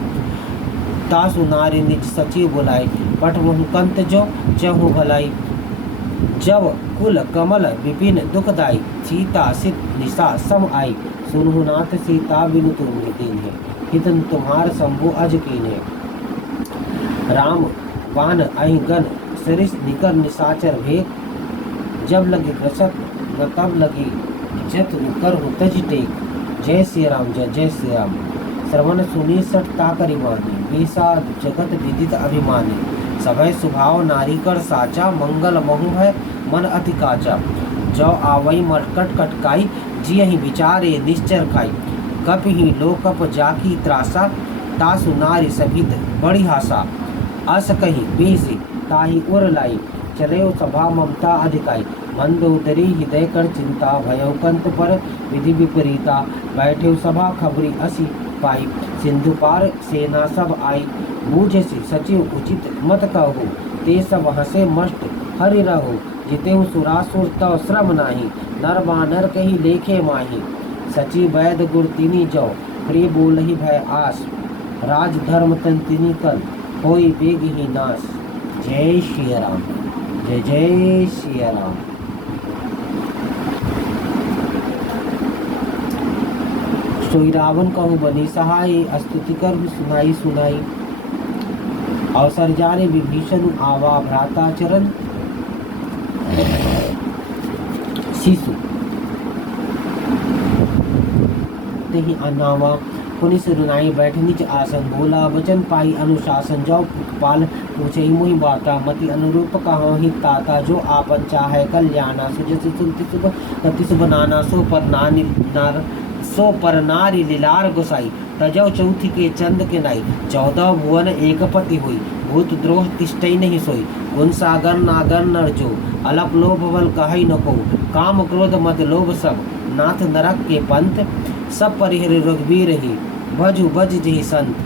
तासु नारी निज सचिव बुलाई, पठमहु कंत जो चहु भलाई। जब कुल कमल विपिन दुखदाई, सीता सित निशा सम आई। सुनहु नाथ सीता बिनु तुम दीन्हे, हितन तुम्हार शंभु अज कीन्हे। राम बान अहि गन सरिस निकर निशाचर भेद। जब लगे ग्रसत न तब लगी इज्जत, कर तज टेक। जय श्री राम, जय जय श्री राम। श्रवण सुनी सठ ताकरि मानी, बीसा जगत विदित अभिमानी। सभय स्वभाव नारी कर साचा, मंगल महु है मन अति काचा। जो आवई मरकट कटकाई, जियहि विचारे निश्चर खाई। कप ही लोकप जाकी त्रासा, तासु नारी सभित बड़ी हासा। अस कही बेसी ताहि उर लाई, चले सभा ममता अधिकाई, मंदोदरी हृदय कर चिंता, भयो कंत पर विधि विपरीता, बैठे सभा खबरी असी पाई, सिंधु पार सेना सब आई, बूझ से सचिव उचित मत कहो, ते सब हंसे मस्त हरि रहो, जितेहु सुरासुर तव श्रम नाही, नर बानर कही लेखे माही, सचिव वैद गुर तिनी जो, प्रिय बोलहि भय आस, राज धर्म तन तिनी कल, होई बेग ही नाश। जय श्री राम, जय जय श्री राम। सोई रावण कहूँ बनी सहाय, स्तुति कर सुनाई सुनाई, अवसर जाने विभीषण आवा, भ्राता चरण शिशु ही अनावा, पुनि सुनाई बैठ निज आसन, बोला वचन पाई अनुशासन, जो पाल पूछे मुहि बाता, मति अनुरूप कहो ही ताता, जो आपन चाहे कल्याणा, सुजस सुनति सुख गति सुख नाना, सो पर नारी लीलार गोसाई, तजौ चौथी के चंद के नाई, 14 भुवन एक पति हुई, भूत द्रोह तिष्ठई नहीं सोई, गुण सागर नागर नर जो, अलप लोभ बल कहई न को, काम क्रोध मद लोभ सब, नाथ नरक के पंथ, सब परिहर रघुवीर ही, भजु भज जहि संत।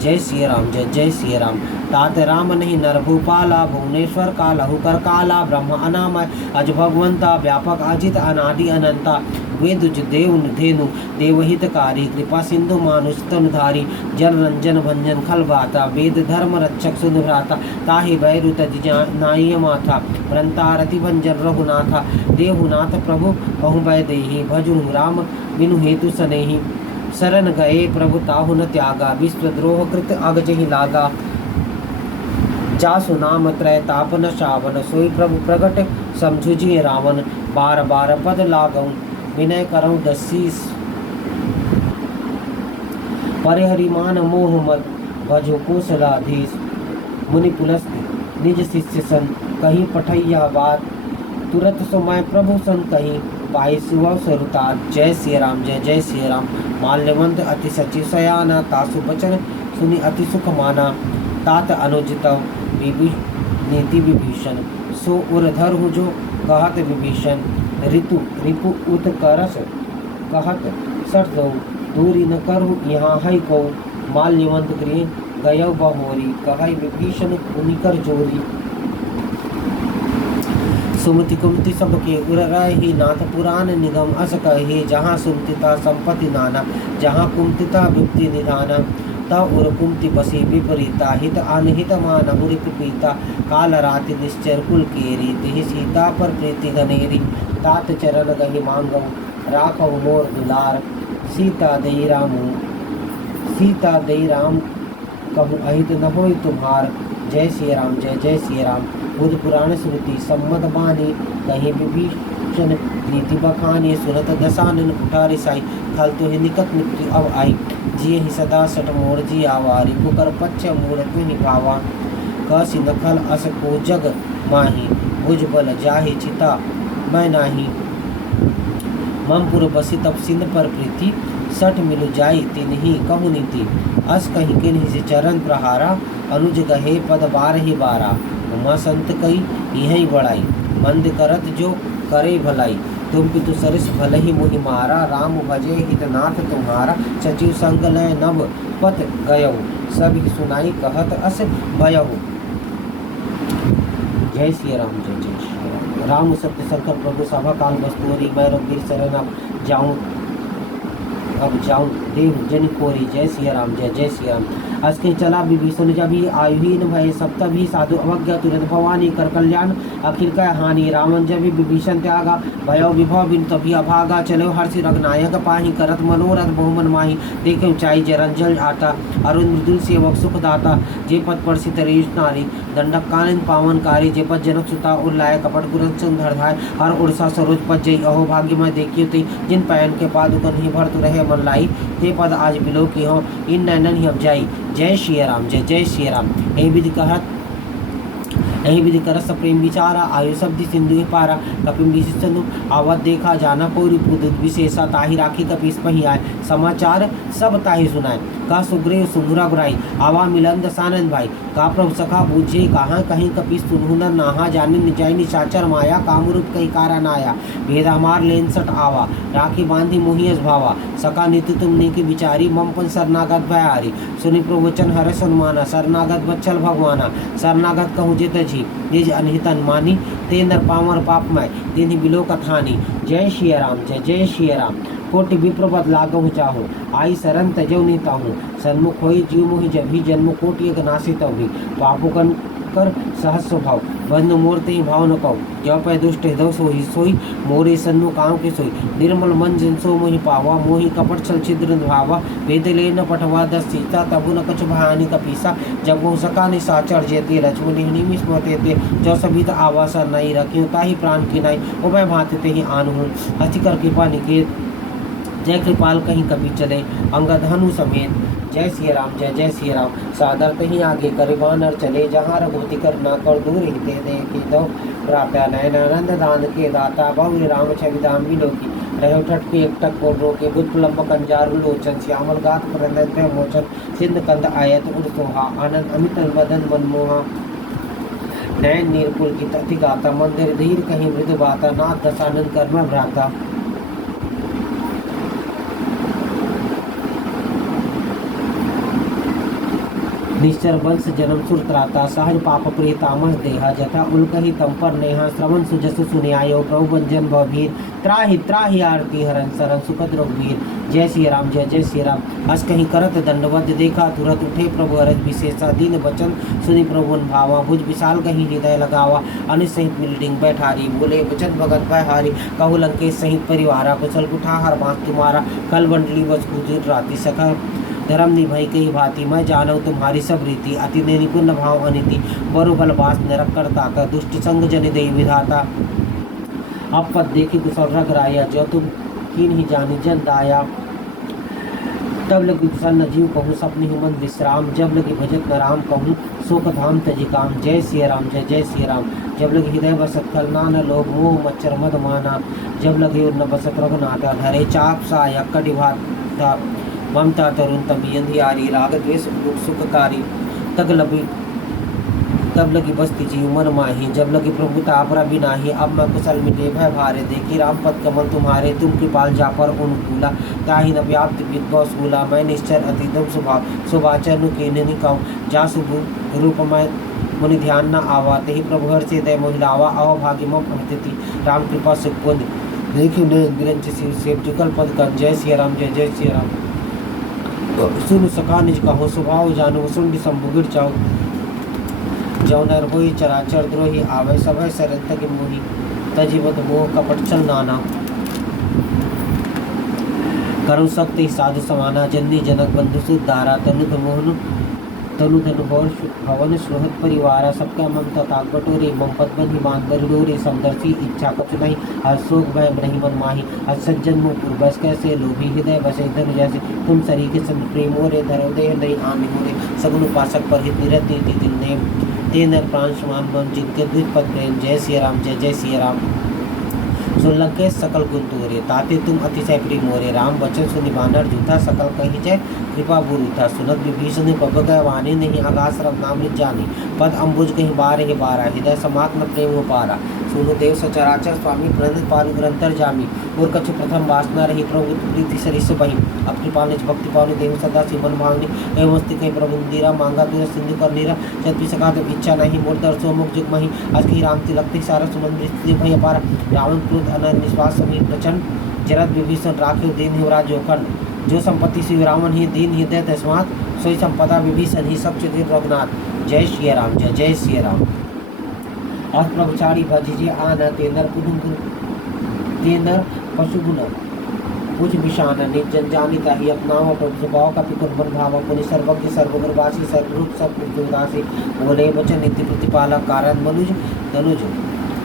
जय श्री राम, जय जय श्री राम। तात राम नहीं नर भूपाला, भुवनेश्वर कालहु कर काला, ब्रह्म अनामय अज भगवंता, व्यापक अजित अनादि अनंता, वेदुज देव धेनु देवहितकारी, कृपा सिंधु मानुष तनुधारी, जल रंजन भंजन खल बाता, वेद धर्म रक्षक सुन भ्राता, ताहि बैरु तज नाई माथा, वृंतारति भंजन रघुनाथा, देहुनाथ प्रभु कहु बै देहि, भजु राम बिनु हेतु सनेहि, शरण गए प्रभु ताहु न त्यागा, विश्वद्रोह कृत अग जहि लागा, जासु नाम त्रय तापन श्रावण, सोई प्रभु प्रगट समझुजिए रावण, बार बार पद लागऊं विनय करऊं दसीस, परिहरिमान मोह मत, भजो कोसलाधीश, मुनि पुलस्त निज शिष्य सन, कहीं पठैया बात, तुरत समय प्रभु सन कहीं, पाई सुव सरुतार। जय श्री राम, जय जय श्री राम। माल्यवंत अति सचिव सयाना, तासु बचन सुनि अति सुख माना, तात अनुजितव नीति विभीषण, सो उर्धर हूँ जो कहत विभीषण, ऋतु रिपु उत करस कहत सठ दो, दूरी न करहु यहाँ है को, माल्यवंत गृह गय बहोरी, कहई विभीषण पुनिकर जोरी, सुमति कुमति सबके उरहि, नाथ पुराण निगम अस कहे, जहाँ सुमतिता संपत्ति नाना, जहाँ कुमतिता विपत्ति निधाना, तव उर कुमति बसी विपरीता, हित अनहित मानहु रिपीता, काल राति निश्चर कुल केरी, तिहि सीता पर प्रीति घनेरी, तात चरण गहि मांगऊ, राखऊ मोर दुलार, सीता दई राम कहूँ अहित न होई तुम्हार। जय श्री राम, जय जय श्री राम। बुध पुराण स्मृति सम्मत बानी, कहीं विभीषण नीति बखानी, सुनत दशानन उठा रिसाई, खल तो ही निकट मृत्यु अब आई, जिये ही सदा सठ मोर जी आवारी, पुकर पच्च मूर्त ही पावा, कसी नखल अस को जग माही, भुज बल जाहि चिता मैं नाही, ममपुर बसी तब सिंध पर प्रीति, सठ मिलु जाई तिन्हि कहु नीति, अस कहीं किन्हि से चरण प्रहारा, अनुज गहे पद बार ही बारा, उमा संत कई यही बड़ाई, मंद करत जो करे भलाई, तुम पितु सरिस भल ही मुहि मारा, राम भजे हितनाथ तुम्हारा, सचिव संग लय नभ पत गयऊ, सभी सुनाई कहत अस भयऊ। जय श्री राम, जय जय श्री राम। राम सत्य शंकर प्रभु सभा काल बस्तुरी, मैं रघुवीर शरण अब जाऊं देव जन कोरी। जय श्री राम, जय जय श्री राम। अस के चला विभीषण जब ही आयुहीन भय, सब तभी साधु अवज्ञा, तुरंत भवानी कर कल्याण अखिल का हानि, रावण जब विभीषण त्यागा, भयो विभव बिन तभी अभागा, चलो हर्षि रघुनायक पाही, करत मनोरथ बहुमन माही, देखे ऊंचाई जरंजल आता, अरुण मृदुल सेवक सुख दाता, जे पद परसित रेश नारी, दंडक कानन पावनकारी, जे पद जनक सुता उल्लाय, कपट गुरन सुंदर धाय, हर उड़सा सरोज पद जई, अहो भाग्य मैं देखियो ते, जिन पैन के पादुकन ही भरतु रहे मन लाई, ते पद आज बिलो की हो, इन नैनन ही अब जाई। जय श्री राम, जय जय श्री राम। यही विधि करत प्रेम विचारा, आयु शब्द सिंधु पारा, कपिम विशिष्टनु आवत देखा, जाना पौरी पुद विशेषा, ताहि राखी कपीस पही आए, समाचार सब ताहि सुनाए, का सुग्रीव सुंदरा गुराई आवा मिलन दसानंद भाई का प्रभु सखा बूझे कहाँ कहीं कपि सुनहुनर नाहा जानी निजाई निशाचर माया कामरूप कही कारा नाया भेदा मार लेन सट आवा राखी बांधी मोहियस भावा सका नित्य तुमने की बिचारी ममपन सरनागत भयारी सुनि प्रवचन हर सन्माना सरनागत बच्चल भगवाना सरनागत कहूँ जित जी निज अनहितन मानी ते नर पामर पापमय तिन्हि बिलो कथानी जय श्री राम जय जय श्री राम कोटि विप्रपद लागहु चाहो आई शरण तजो नीताहूँ सन्मुख होई जीव मोहि जब ही जन्म कोटि एक नासित भी पापु कन कर सहस स्वभाव बंधु मूर्ति भाव न कहो जो पै दुष्ट हृदय सोई सोई मोरे सन्नु काम के सोई निर्मल मन जिन सो मोहि पावा मोहि कपट छल छिद्र भावा वेद ले न पठवा दस सीता तबु न कछ भयानी कपीसा जब वो सका नि साचर जेते लक्ष्मण निमि स्मते ते जो सभी आवासा नहीं रखियो ताहि प्राण की नाई उभय भांति ते ही आन हूँ हति कर कृपा निकेत जय कृपाल कहीं कभी चले अंगद हनु समेत जय श्री राम जय जय श्री राम सादर ही आगे करिबान और चले जहाँ रघुपति कर न कर दूर ही दे के दो प्राप्या नयनानंद दान के दाता बहु राम छविदाम विलोकी रहो ठट पे एक टक कोड रोके बुद्ध लंब कंजारु लोचन श्यामल गात प्रनंद मोचन सिंध कंद आयत उर्सोहा आनंद अमित वदन मनमोहा नयन नीरपुल की तथि गाता मंदिर धीर कहीं मृदु बाता नाथ दशानंद कर्म भ्राता निश्चर वंश जन्म सुर त्राता सहज पाप प्रिय तामस देहा जथा उल्कहि तम पर नेहा श्रवण सुजस सुन्यायो प्रभु वंजन भवभीर त्राहि त्राहि आरती हरन सरन सुखद रघुवीर जय श्री राम जय जय श्री राम हस कहीं करत दंडवत देखा तुरंत उठे प्रभु अरज विशेषा दीन बचन सुनि प्रभु भावा भुज विशाल कहीं हृदय लगावा अनित सहित मिलडिंग बैठारी बोले वचन भगत हारी कहु लंकेश सहित परिवारा कुशल कुठार बांस तुम्हारा कल मंडली बस गुजर राति सखा धर्म निभई कही भांति मैं जानू तुम्हारी सब रीति अति निपुण भाव अनिति बरु बल बास नरक करता कर दुष्ट संग जनि दे विधाता अब पद देखी कुशल रग राया जो तुम कीन ही जानी जन दाया तब लगी प्रसन्न जीव कहूँ सपनी हुमन विश्राम जब लगी भजत न राम कहूँ शोक धाम तजी काम जय श्री राम जय जय श्री राम जब लगी हृदय बसत कलना न लोभ मोह मच्छर मद माना जब लगे न बसत रघुनाथा धरे चाप सा या कटि भाता ममता तरुण तमी अंधियारी राग द्वेष सुखकारी तब लगी बस्ती जी उमर माही जब लगी प्रभुता अपरा बिनाही अब मैं कुशल मिटे भय भारे देखी राम पद कमल तुम्हारे तुम कृपाल जा पर अनुकूला ताहि न व्याप्त विद्व सूला मैं निश्चर अतिदम स्वभाव सुभाचर नु के निकम जा शुभ रूप मैं मुनि ध्यान न आवा ते प्रभु हर से दय महिलावा अव भाग्य मम प्रति राम कृपा सुपुंज देखी ने विरंच शिव सेव जुगल पद कर जय श्री राम जय जय श्री राम सुन सखा निज कहो स्वभाव जानो सुन संभुगिर जाओ जौ नर होई चराचर द्रोही आवे सभय सरत के मोही तजीवत मोह कपट चल नाना करुण शक्ति साधु समाना जननी जनक बंधु सुदारा तनु मोहन तनु धनु भवन सुहृद परिवार सबका ममता ताक बटोरे मम पद बंधी मान डोरे समदर्शी इच्छा कछु नहीं हर शोक भय नहीं मन माही हर सज्जन मुख बस कैसे लोभी हृदय बसे धन जैसे तुम सरी के सम प्रेम हो रे धरो दे नहीं आने हो रे सगुन उपासक पर हित निरत दिल ने ते नर प्राण समान बन जिनके द्वित पद प्रेम जय श्री राम जय जय श्री राम सुन लंके सकल गुण तोरे ताते तुम अतिशय प्रिय मोरे राम वचन सुनि बानर जूथा सकल कही जय कृपा बुरुथा सुनत विभीषण पब गए वाणी नहीं आगास रब नाम निज जानी पद अम्बुज कहीं बार ही बारा हृदय समात्म प्रेम पारा सुनो देव सचराचर स्वामी प्रणित पालु ग्रंथर जामी और कछु प्रथम वासना रही प्रभु प्रीति सरिस बही अब कृपा निज भक्ति पालु देव सदा सिमन भांगनी एवं मस्ति कहीं प्रभु मंदिरा मांगा तुझे सिंधु कर नीरा जब भी सका तो इच्छा नहीं मोर दर्शो मुख जुग मही आज कहीं राम तिलक सारा सुमन दृष्टि भय पारा रावण क्रोध अनंत निश्वास समीर प्रचंड जरत विभीषण राखे दीन युवराज जोखंड जो संपत्ति श्री रावण ही दीन हृदय तस्मात सोई संपदा विभीषण ही सब चिदिर रघुनाथ जय श्री राम जय जय श्री राम अस प्रभुचारी भजिजे आन तेनर पुदुम तेनर पशु गुण कुछ विषान निर्जन जानिता ही अपनाओ प्रभु स्वभाव का पिकुन मन भाव पुनि सर्वज्ञ सर्वगुणवासी सर्वरूप सब उदासी बोले वचन नित्य प्रतिपालक कारण मनुज तनुज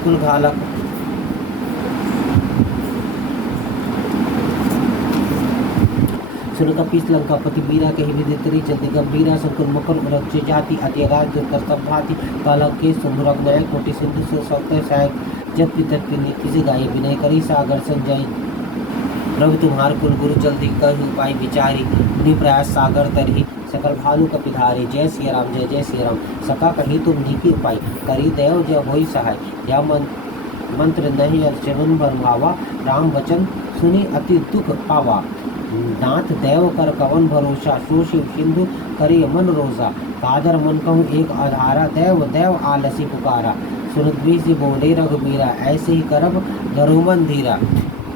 कुल घालक सुन कपीस लंका पति बीरा के विदितरी चंद गंभीरा संकुल मकर उरक्ष जाति अत्यगाज दुर्दर्शक भाति कालक के सुमुरग नय कोटि सिंधु से सत्य सहायक जब पितर की नीति से गाय विनय करी सागर संजय प्रभु तुम्हार कुल गुरु जल्दी कहि उपाय विचारी, मुनि प्रयास सागर तरही सकल भालू कपिधारी। जय सिया राम जय जय सिया राम। सका कही तुम नीकी उपाय, करी देव जय होई सहाय। या मंत्र नहीं अर्चन बरमावा, राम वचन सुनी अति दुख पावा। नाथ देव कर कवन भरोसा, सो शिव सिंधु करिय मन रोजा। कादर मन कहूँ एक आधारा, देव देव आलसी पुकारा। सुनत बीसी बोले रघुबीरा, ऐसे ही करब धरुमन धीरा।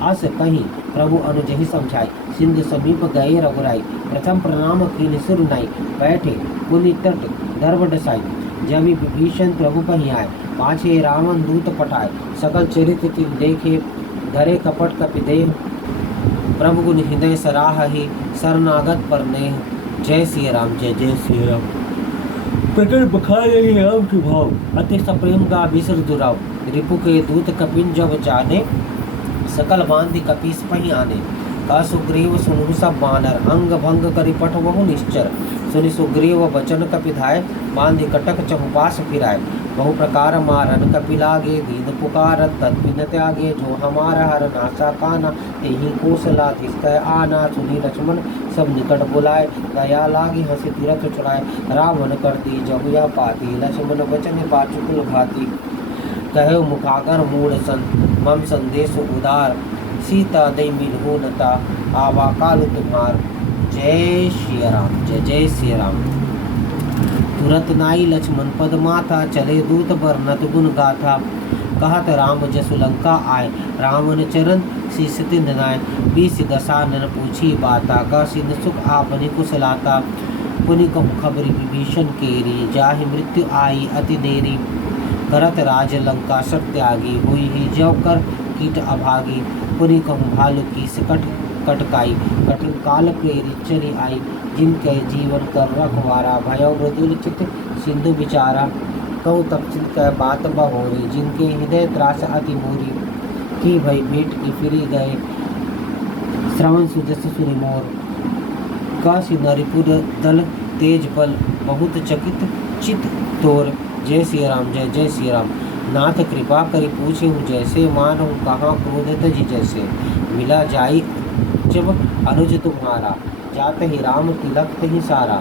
अस कहीं प्रभु अनुजहि समझाई, सिंधु समीप गए रघुराई। प्रथम प्रणाम कीन सिर नाई, बैठे पुनि तट दर्भ डसाई। जब विभीषण प्रभु कहीं आए, पाछे रावण दूत पठाए। सकल चरित्र तिन देखे, धरे कपट कपिदेह। प्रभु गुण हृदय सराहहि, शरणागत पर नेह। जय सिया राम जय जय सिया राम। प्रकट बखाए राम के भाव, अति सप्रेम गा बिसर दुराव। रिपु के दूत कपिन जब जाने, सकल बांधि कपीस पही आने। का सुग्रीव सुनु सब बानर, अंग भंग करि पठवहु निश्चर। सुनि सुग्रीव वचन कपिधाय, बांधि कटक चहुपास फिराय। बहु प्रकार मारन कपि लागे, दीन पुकारत तत् बिन त्यागे। जो हमारा हर नासा काना, तेहि कौशलाधिष्ठय आना। सुनि लक्ष्मण सब निकट बुलाए, दया लागी हंसी तीरथ छुड़ाए। रावण कर दी जब या पाती, लक्ष्मण वचन पाचुकुल भाती। कहे मुखागर मूढ़ सन, मम संदेश उदार। सीता दई मिलहु नता, आवा काल तुम्हार। जय श्री राम जय जय श्री राम। तुरत नाई लक्ष्मण पद माथा, चले दूत बरनत गुण गाथा। कहत राम जसु लंका आए, रावण चरण शीस तिन्धनाय। बीस दसानन पूछी बाता, का सिंध सुख आपनि कुशलाता। पुनि कहु खबरी विभीषण केरी, जाहि मृत्यु आई अति देरी। करत राज लंका सत्यागी, हुई ही जौ कर कीट अभागी। पुनि कहूँ भालु की सकट कटकाई, कठिन काल प्रेरी चली आई। जिनके जीवन कर रखवारा, भयो मृदुल चित सिंधु विचारा। कहूँ तब कह बात बहोरी, जिनके हृदय त्रास अति मोरी। की भई भेंट की फिरी गए, श्रवण सुजस सुनि मोर। काशी नरिपुर दल तेज बल, बहुत चकित चित तोर। जय श्री राम जय जय श्री राम। नाथ कृपा करि पूछे हूँ जैसे, मानहु कहाँ क्रोध तजि जैसे। मिला जाई जब अनुज तुम्हारा, जाते ही राम तिलक तहि सारा।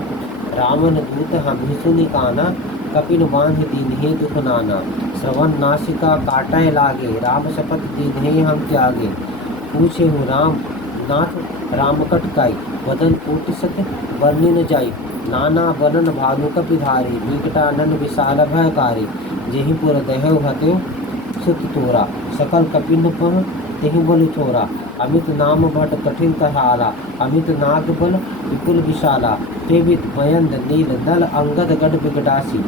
रावण दूत हम सुनि काना, कपिन बांध दीन्हे दुख नाना। श्रवण नासिका काटय लागे, राम शपथ दीन्हे हम त्यागे। पूछे हूँ राम नाथ राम कटकाई, वदन कोटि सत वर्णि न जाई। नाना बनन भानु कपिधारी, विकटानन विशाल भयकारी। जेहि पुर देहु हते सुत तोरा, सकल कपिन पह तेहि बल छोरा। अमित नाम भट कठिन कहाला, अमित नाग बल विपुल विशाला। तेवित मयंद नील नल अंगद गढ़ बिगडासी,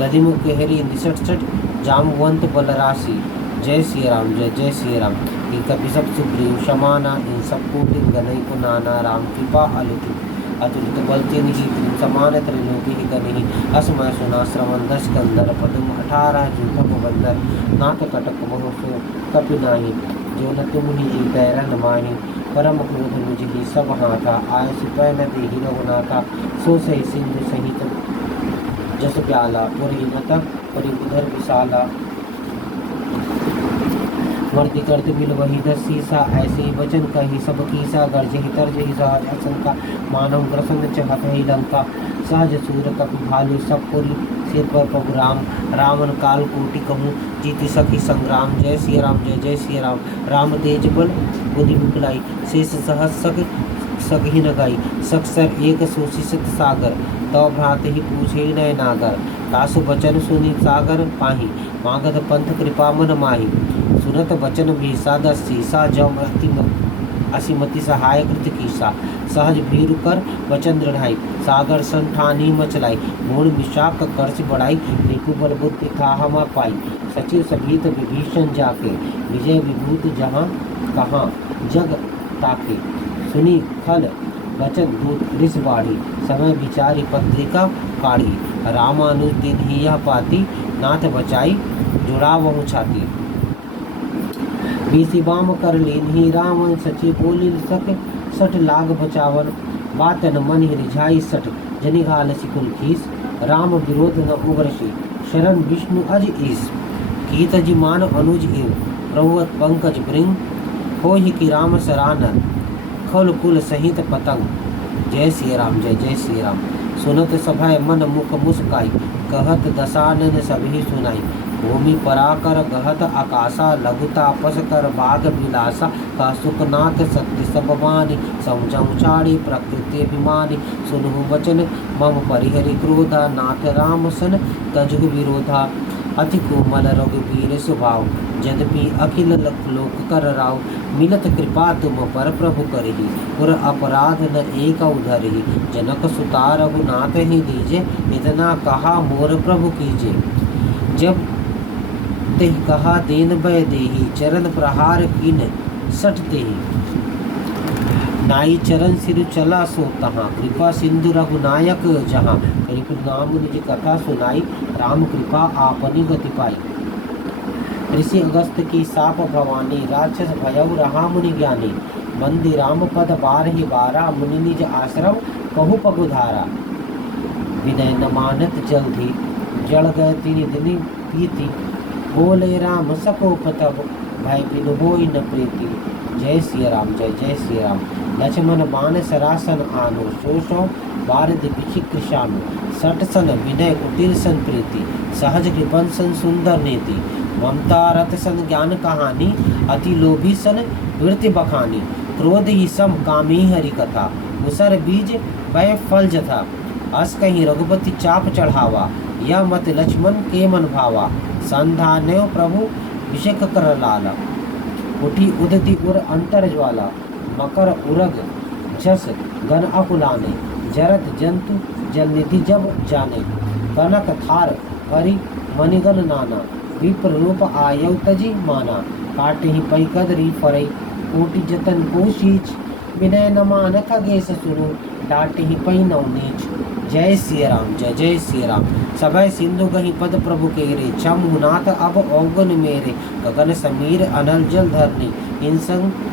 गदिमुख केहरी निसट सट जामवंत बल राशि। जय श्री राम जय जय श्री राम। इन कपि सब सुग्रीव समाना, इन सब कोटि गनई को नाना। राम कृपा अलति अतुलित बल तिन्हि, त्रिन समान त्रिलोकी कनिहि। असमय सुना श्रवण दस कंदर, पदुम 18 जूथप बंदर। नाथ कटक बहु सो कपि नाही, जो न तुम ही जी पैरन माही। परम क्रोध मुझहि सब हाथा, आय सिपै न देहि रघुनाथा। सो सही सिंधु सहित जस प्याला, पुरी मत परि उधर विशाला। वर्ति करते बिल वही दस सीसा, ऐसे ही वचन कही सब कीसा। गर्जहि तरजहि सहज असंका, मानव ग्रसन चहत ही लंका। सहज सूर कपि भालु सब पुरी, सिर पर प्रभु राम। रावण काल कोटि कहूँ, जीति सखी संग्राम। जय श्री राम जय जय श्री राम। राम तेज बल बुद्धि विपुलाई, शेष सहज सग सगहि न गाई। सक्सर एक सोषित सागर, तव भ्रात ही पूछे नय नागर। तासु बचन सुनि सागर पाही, मागध पंथ कृपा मन माही। सुनत वचन भी सादस सीसा, जम असिमति सहाय कृत कीसा। सहज भीर कर वचन दृढ़ाई, सागर सन ठानी मचलाई। मूल मिशाक कर्ष बढ़ाई, रिपु बल बुद्धि थाहमा पाई। सचिव सभीत विभीषण जाके, विजय विभूत जहाँ कहाँ जग ताके। सुनी खल वचन दूत ऋष बाढ़ी, समय विचारी पत्रिका काढ़ी। रामानुज दिन ही यह पाती, नाथ बचाई जुड़ावहु छाती। बीसी बाम कर लीन्ही रावण, सची बोली सक सठ लाग बचावन। बातन मन ही रिझाई सठ, जनि घाल सिकुल खीस। राम विरोध न उग्रसी, शरण विष्णु अज ईस। कीत जी मान अनुज एव, प्रभुवत पंकज भृंग। होहि कि राम सरानन, खल कुल सहित पतंग। जय श्री राम, जय जय श्री राम। सुनत सभय मन मुख मुस्काई, कहत दसानन सभी सुनाई। भूमि पराकर गहत आकाशा, लघु तापस कर बाग विलासा। का सुखनाथ सत्य सब मानी, समझऊ चाड़ी प्रकृति अभिमानी। सुनहु वचन मम परिहरि क्रोधा, नाथ राम सन तजु विरोधा। अति कोमल रघुबीर स्वभाव, यद्यपि अखिल लोक कर राव। मिलत कृपा तुम पर प्रभु करही, पुर अपराध न एक उधरही। जनक सुता रघुनाथ ही दीजे, इतना कहा मोर प्रभु कीजे। जब तेहि कहा देन भय देही, चरण प्रहार कीन सट तेहि। नाई चरण सिर चला सो तहाँ, कृपा सिंधु रघुनायक जहाँ। नाम निज कथा सुनाई, राम कृपा आपनी गति पाई। ऋषि अगस्त की साप भवानी, राक्षस भयउ रहा मुनि ज्ञानी। बंदी राम पद बारहि बारा, मुनि निज आश्रम कहु पगुधारा। विनय न मानत जल्दी, जड़ गए तीन दिन पीति। बोले राम सकोप तब, भय बिनु होई न प्रीति। जय श्री राम, जय जय श्री राम। लक्ष्मण बाण सरासन आनो, शोषो बारद विचित्र शानो। सट सन विनय कुटिल सन प्रीति, सहज कृपन सन सुंदर नीति। ममता रथ सन ज्ञान कहानी, अति लोभी सन वृत्ति बखानी। क्रोध ही सम कामी हरि कथा, उसर बीज वह फल जथा। अस कहीं रघुपति चाप चढ़ावा, यह मत लक्ष्मण के मन भावा। संधान्यो प्रभु विषेक कर लाला, उठी उदति उर अंतर ज्वाला। मकर उरग जस गण अकुलाने, जरत जंतु जल निधि जब जाने। कनक थार हरि मणिगण नाना, विप्र रूप आयु तजी माना। काटे ही पै कदरी फरई, कोटि जतन को शीच। विनय न मान खगेश सुनु, डाटे ही पै नौ नीच। जय श्री राम, जय जय श्री राम। सभय सिंधु गही पद प्रभु केरे, छम नाथ अब औगन मेरे। गगन समीर अनल जल धरनी, इन संग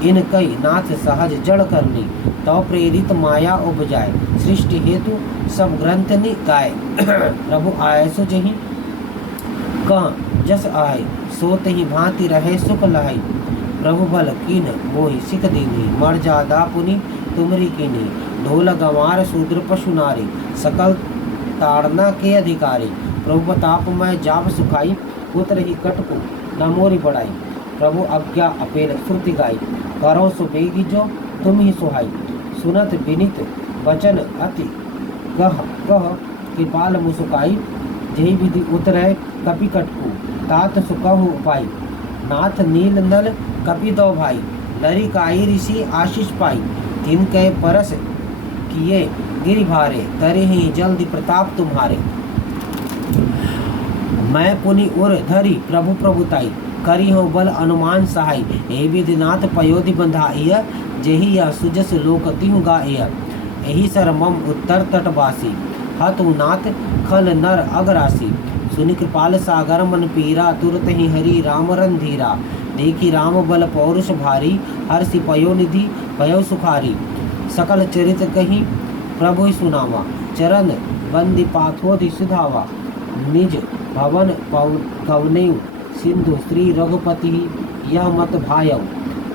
इन कई नाथ सहज जड़ करनी। तव प्रेरित माया उपजाए, सृष्टि हेतु सब ग्रंथ निकाय। प्रभु आय सो जही कह जस आए, सोत ही भांति रहे सुख लहै। प्रभु बल कीन मोहि सिख दीनी, मर्यादा पुनि तुमरी कीनी। ढोल गंवार शूद्र पशु नारी, सकल ताड़ना के अधिकारी। प्रभु प्रताप मैं जाप सुखाई, पुत्र ही कटकु न मोरी बढ़ाई। प्रभु आज्ञा अपेल श्रुति गाई, करो सो बेगी जो तुम ही सुहाई। सुनत विनित वचन अति कह कह, कृपाल मुसुकाई। जही विधि उतरै कपि कटकु, तात सुकहु उपाई। नाथ नील नल कपि दो भाई, लरी काई ऋषि आशीष पाई। तिन के परस किए गिरि भारे, तरे ही जल्दी प्रताप तुम्हारे। मैं पुनि उर धरी प्रभु प्रभुताई, करी हो बल अनुमान सहाय। ए विधिनाथ पयोधि बंधाइय, जेहि यह सुजस लोक तिहु गाइय। एहि सर मम उत्तर तटवासी, हतु नाथ खल नर अगरासी। सुनि कृपाल सागर मन पीरा, तुरत ही हरि राम रंधीरा। देखी राम बल पौरुष भारी, हर्षि पयो निधि भयो सुखारी। सकल चरित कही प्रभु ही सुनावा, चरण बंदी पाथोधि सुधावा। निज भवन कवनेउ, सिंधु श्री रघुपति यह मत भायऊ।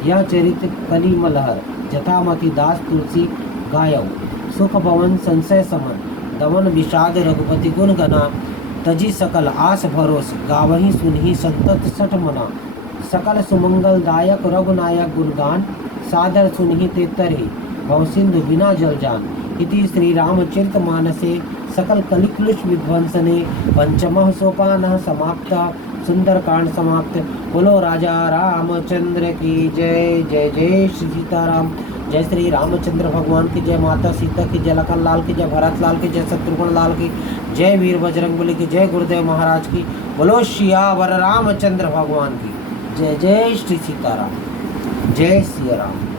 यह चरित कली मलहर, जथामति दास तुलसी गायऊ। सुख भवन संशय समन, दमन विषाद रघुपति गुण गना। तजी सकल आस भरोस, गावही सुनही संतत सठ मना। सकल सुमंगल दायक रघुनायक गुणगान, सादर सुनही ते तरही भव सिंधु बिना जल जान। इति श्री रामचरित मानसे सकल कलिक्लुष विध्वंसने पंचमः सोपानः समाप्तः। सुंदरकांड समाप्त। बोलो राजा रामचंद्र की जय। जय जय श्री सीताराम। जय श्री रामचंद्र भगवान की जय। माता सीता की जय। लखन लाल की जय। भरत लाल की जय। शत्रुघ्न लाल की जय। वीर बजरंगबली की जय। गुरुदेव महाराज की। बोलो सियावर रामचंद्र भगवान की जय। जय श्री सीताराम। जय श्री राम।